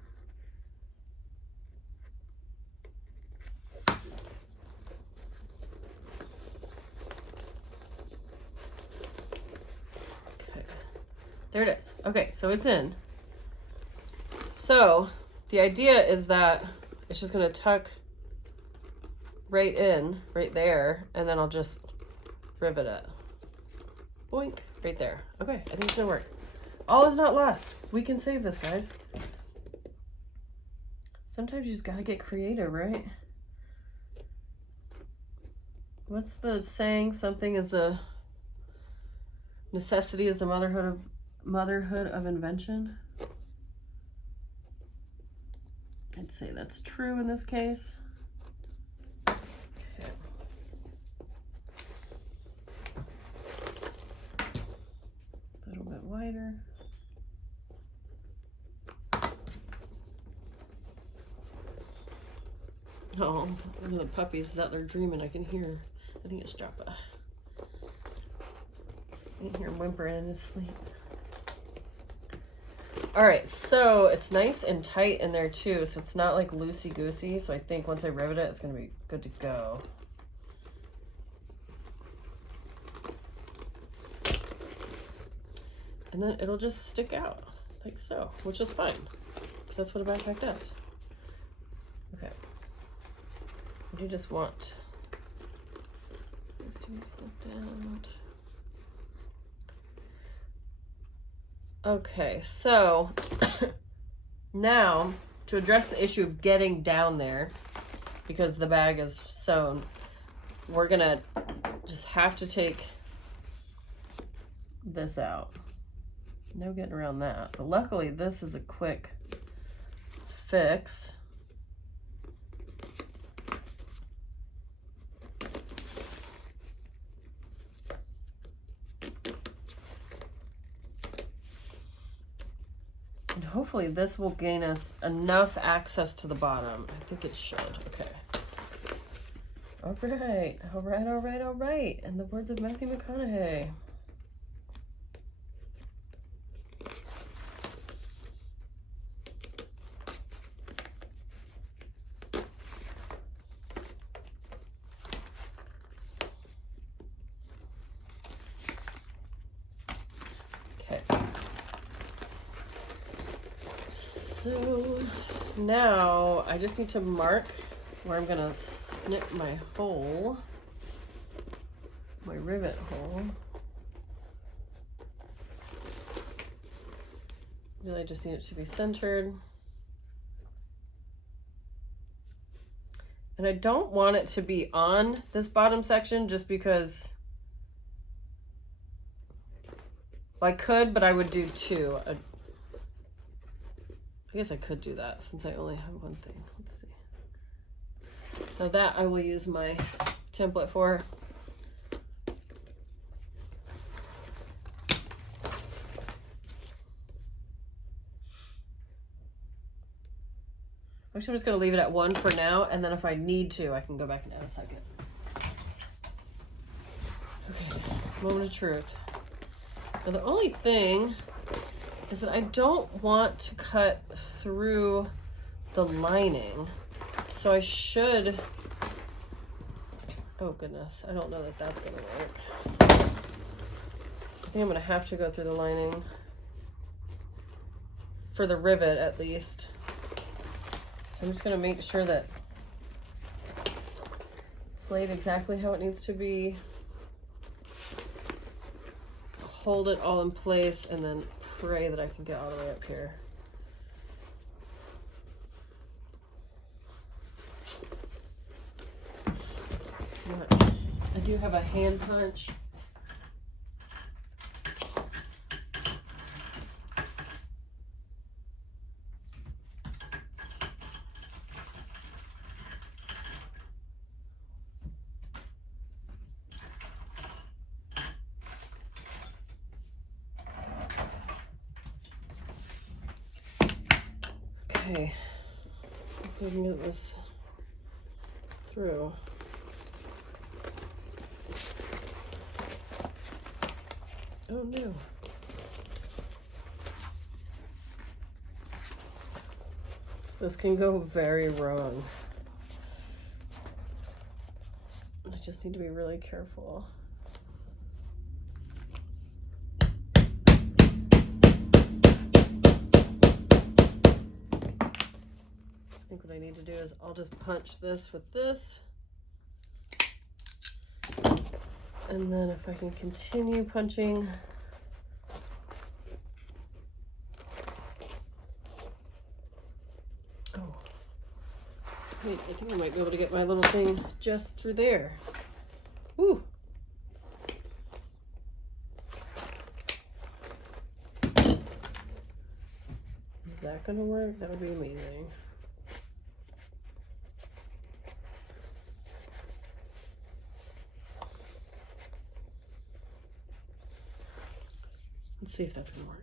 There it is. Okay, so it's in. So the idea is that it's just gonna tuck right in, right there, and then I'll just rivet it. Boink, right there. Okay, I think it's gonna work. All is not lost. We can save this, guys. Sometimes you just gotta get creative, right? What's the saying? Something is the necessity is the motherhood of invention. I'd say that's true in this case. Okay. A little bit wider. Oh, one of the puppies is out there dreaming. I can hear. I think it's Joppa. I can hear him whimpering in his sleep. All right, so it's nice and tight in there too, so it's not like loosey-goosey. So I think once I rivet it, it's gonna be good to go. And then it'll just stick out like so, which is fine, because that's what a backpack does. Okay, I do just want this to be flipped out. Okay, so now to address the issue of getting down there, because the bag is sewn, we're gonna just have to take this out. No getting around that. But luckily this is a quick fix. And hopefully this will gain us enough access to the bottom. I think it should. Okay. All right. All right, all right, all right. In the words of Matthew McConaughey. So now I just need to mark where I'm gonna snip my hole, my rivet hole. Really just need it to be centered. And I don't want it to be on this bottom section just because, well, I could, but I would do two. I guess I could do that since I only have one thing. Let's see. So that I will use my template for. Actually, I'm just going to leave it at 1 for now, and then if I need to, I can go back and add a second. Okay, moment of truth. Now the only thing is that I don't want to cut through the lining. So I should, oh goodness, I don't know that that's gonna work. I think I'm gonna have to go through the lining for the rivet at least. So I'm just gonna make sure that it's laid exactly how it needs to be. Hold it all in place and then pray that I can get all the way up here. I do have a hand punch. Okay, we can get this through. Oh no. This can go very wrong. I just need to be really careful. I think what I need to do is I'll just punch this with this. And then if I can continue punching. Oh, wait, I think I might be able to get my little thing just through there. Woo. Is that gonna work? That would be amazing. Let's see if that's gonna work.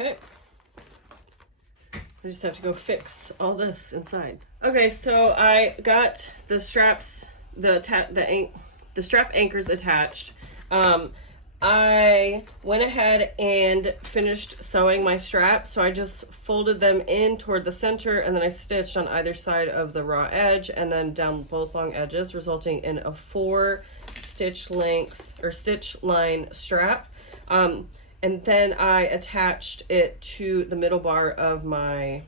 Okay. I just have to go fix all this inside. Okay, so I got the straps, the strap anchors attached. I went ahead and finished sewing my straps, so I just folded them in toward the center, and then I stitched on either side of the raw edge and then down both long edges, resulting in a 4 stitch length or stitch line strap. And then I attached it to the middle bar of my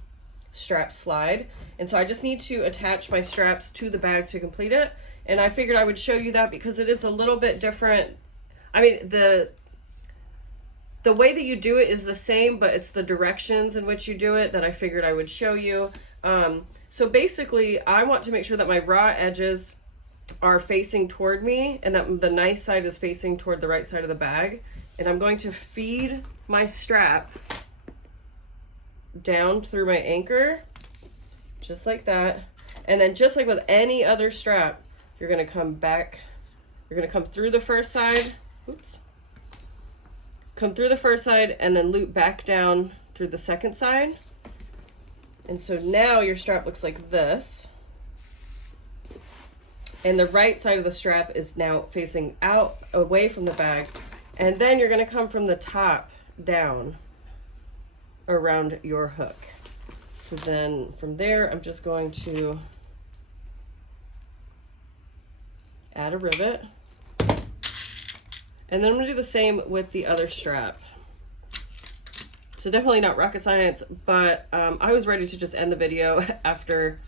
strap slide. And so I just need to attach my straps to the bag to complete it. And I figured I would show you that because it is a little bit different. I mean, the way that you do it is the same, but it's the directions in which you do it that I figured I would show you. So basically, I want to make sure that my raw edges are facing toward me and that the nice side is facing toward the right side of the bag. And I'm going to feed my strap down through my anchor, just like that. And then just like with any other strap, you're gonna come back, you're gonna come through the first side, oops. Come through the first side and then loop back down through the second side. And so now your strap looks like this. And the right side of the strap is now facing out away from the bag. And then you're going to come from the top down around your hook. So then from there, I'm just going to add a rivet. And then I'm going to do the same with the other strap. So definitely not rocket science, but I was ready to just end the video after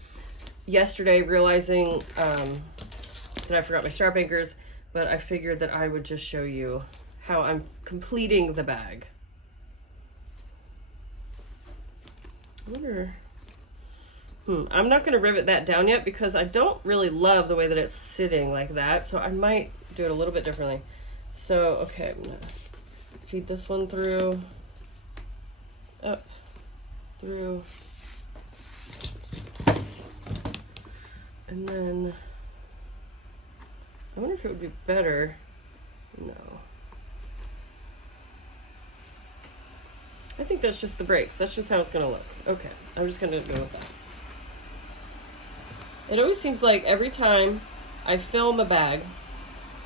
yesterday realizing that I forgot my strap anchors, but I figured that I would just show you how I'm completing the bag. I wonder, I'm not gonna rivet that down yet because I don't really love the way that it's sitting like that, so I might do it a little bit differently. So, okay, I'm gonna feed this one through, up, through, and then I wonder if it would be better, no. I think that's just the brakes. That's just how it's gonna look. Okay, I'm just gonna go with that. It always seems like every time I film a bag,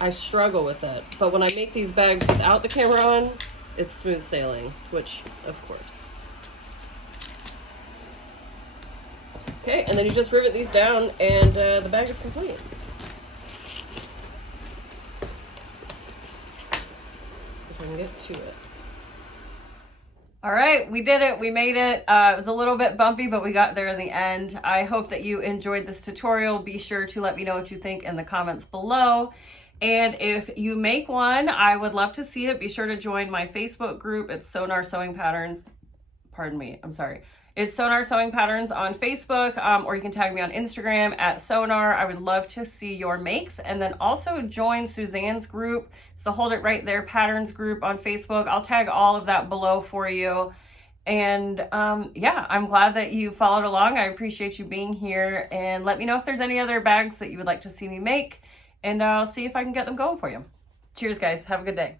I struggle with it. But when I make these bags without the camera on, it's smooth sailing, which, of course. Okay, and then you just rivet these down and the bag is complete. If I can get to it. All right, we did it. We made it. It was a little bit bumpy, but we got there in the end. I hope that you enjoyed this tutorial. Be sure to let me know what you think in the comments below. And if you make one, I would love to see it. Be sure to join my Facebook group. It's SewGnar Sewing Patterns. Pardon me, I'm sorry. It's SewGnar Sewing Patterns on Facebook, or you can tag me on Instagram at SewGnar. I would love to see your makes. And then also join Suzanne's group. It's the Hold It Right There Patterns group on Facebook. I'll tag all of that below for you. And yeah, I'm glad that you followed along. I appreciate you being here. And let me know if there's any other bags that you would like to see me make. And I'll see if I can get them going for you. Cheers, guys. Have a good day.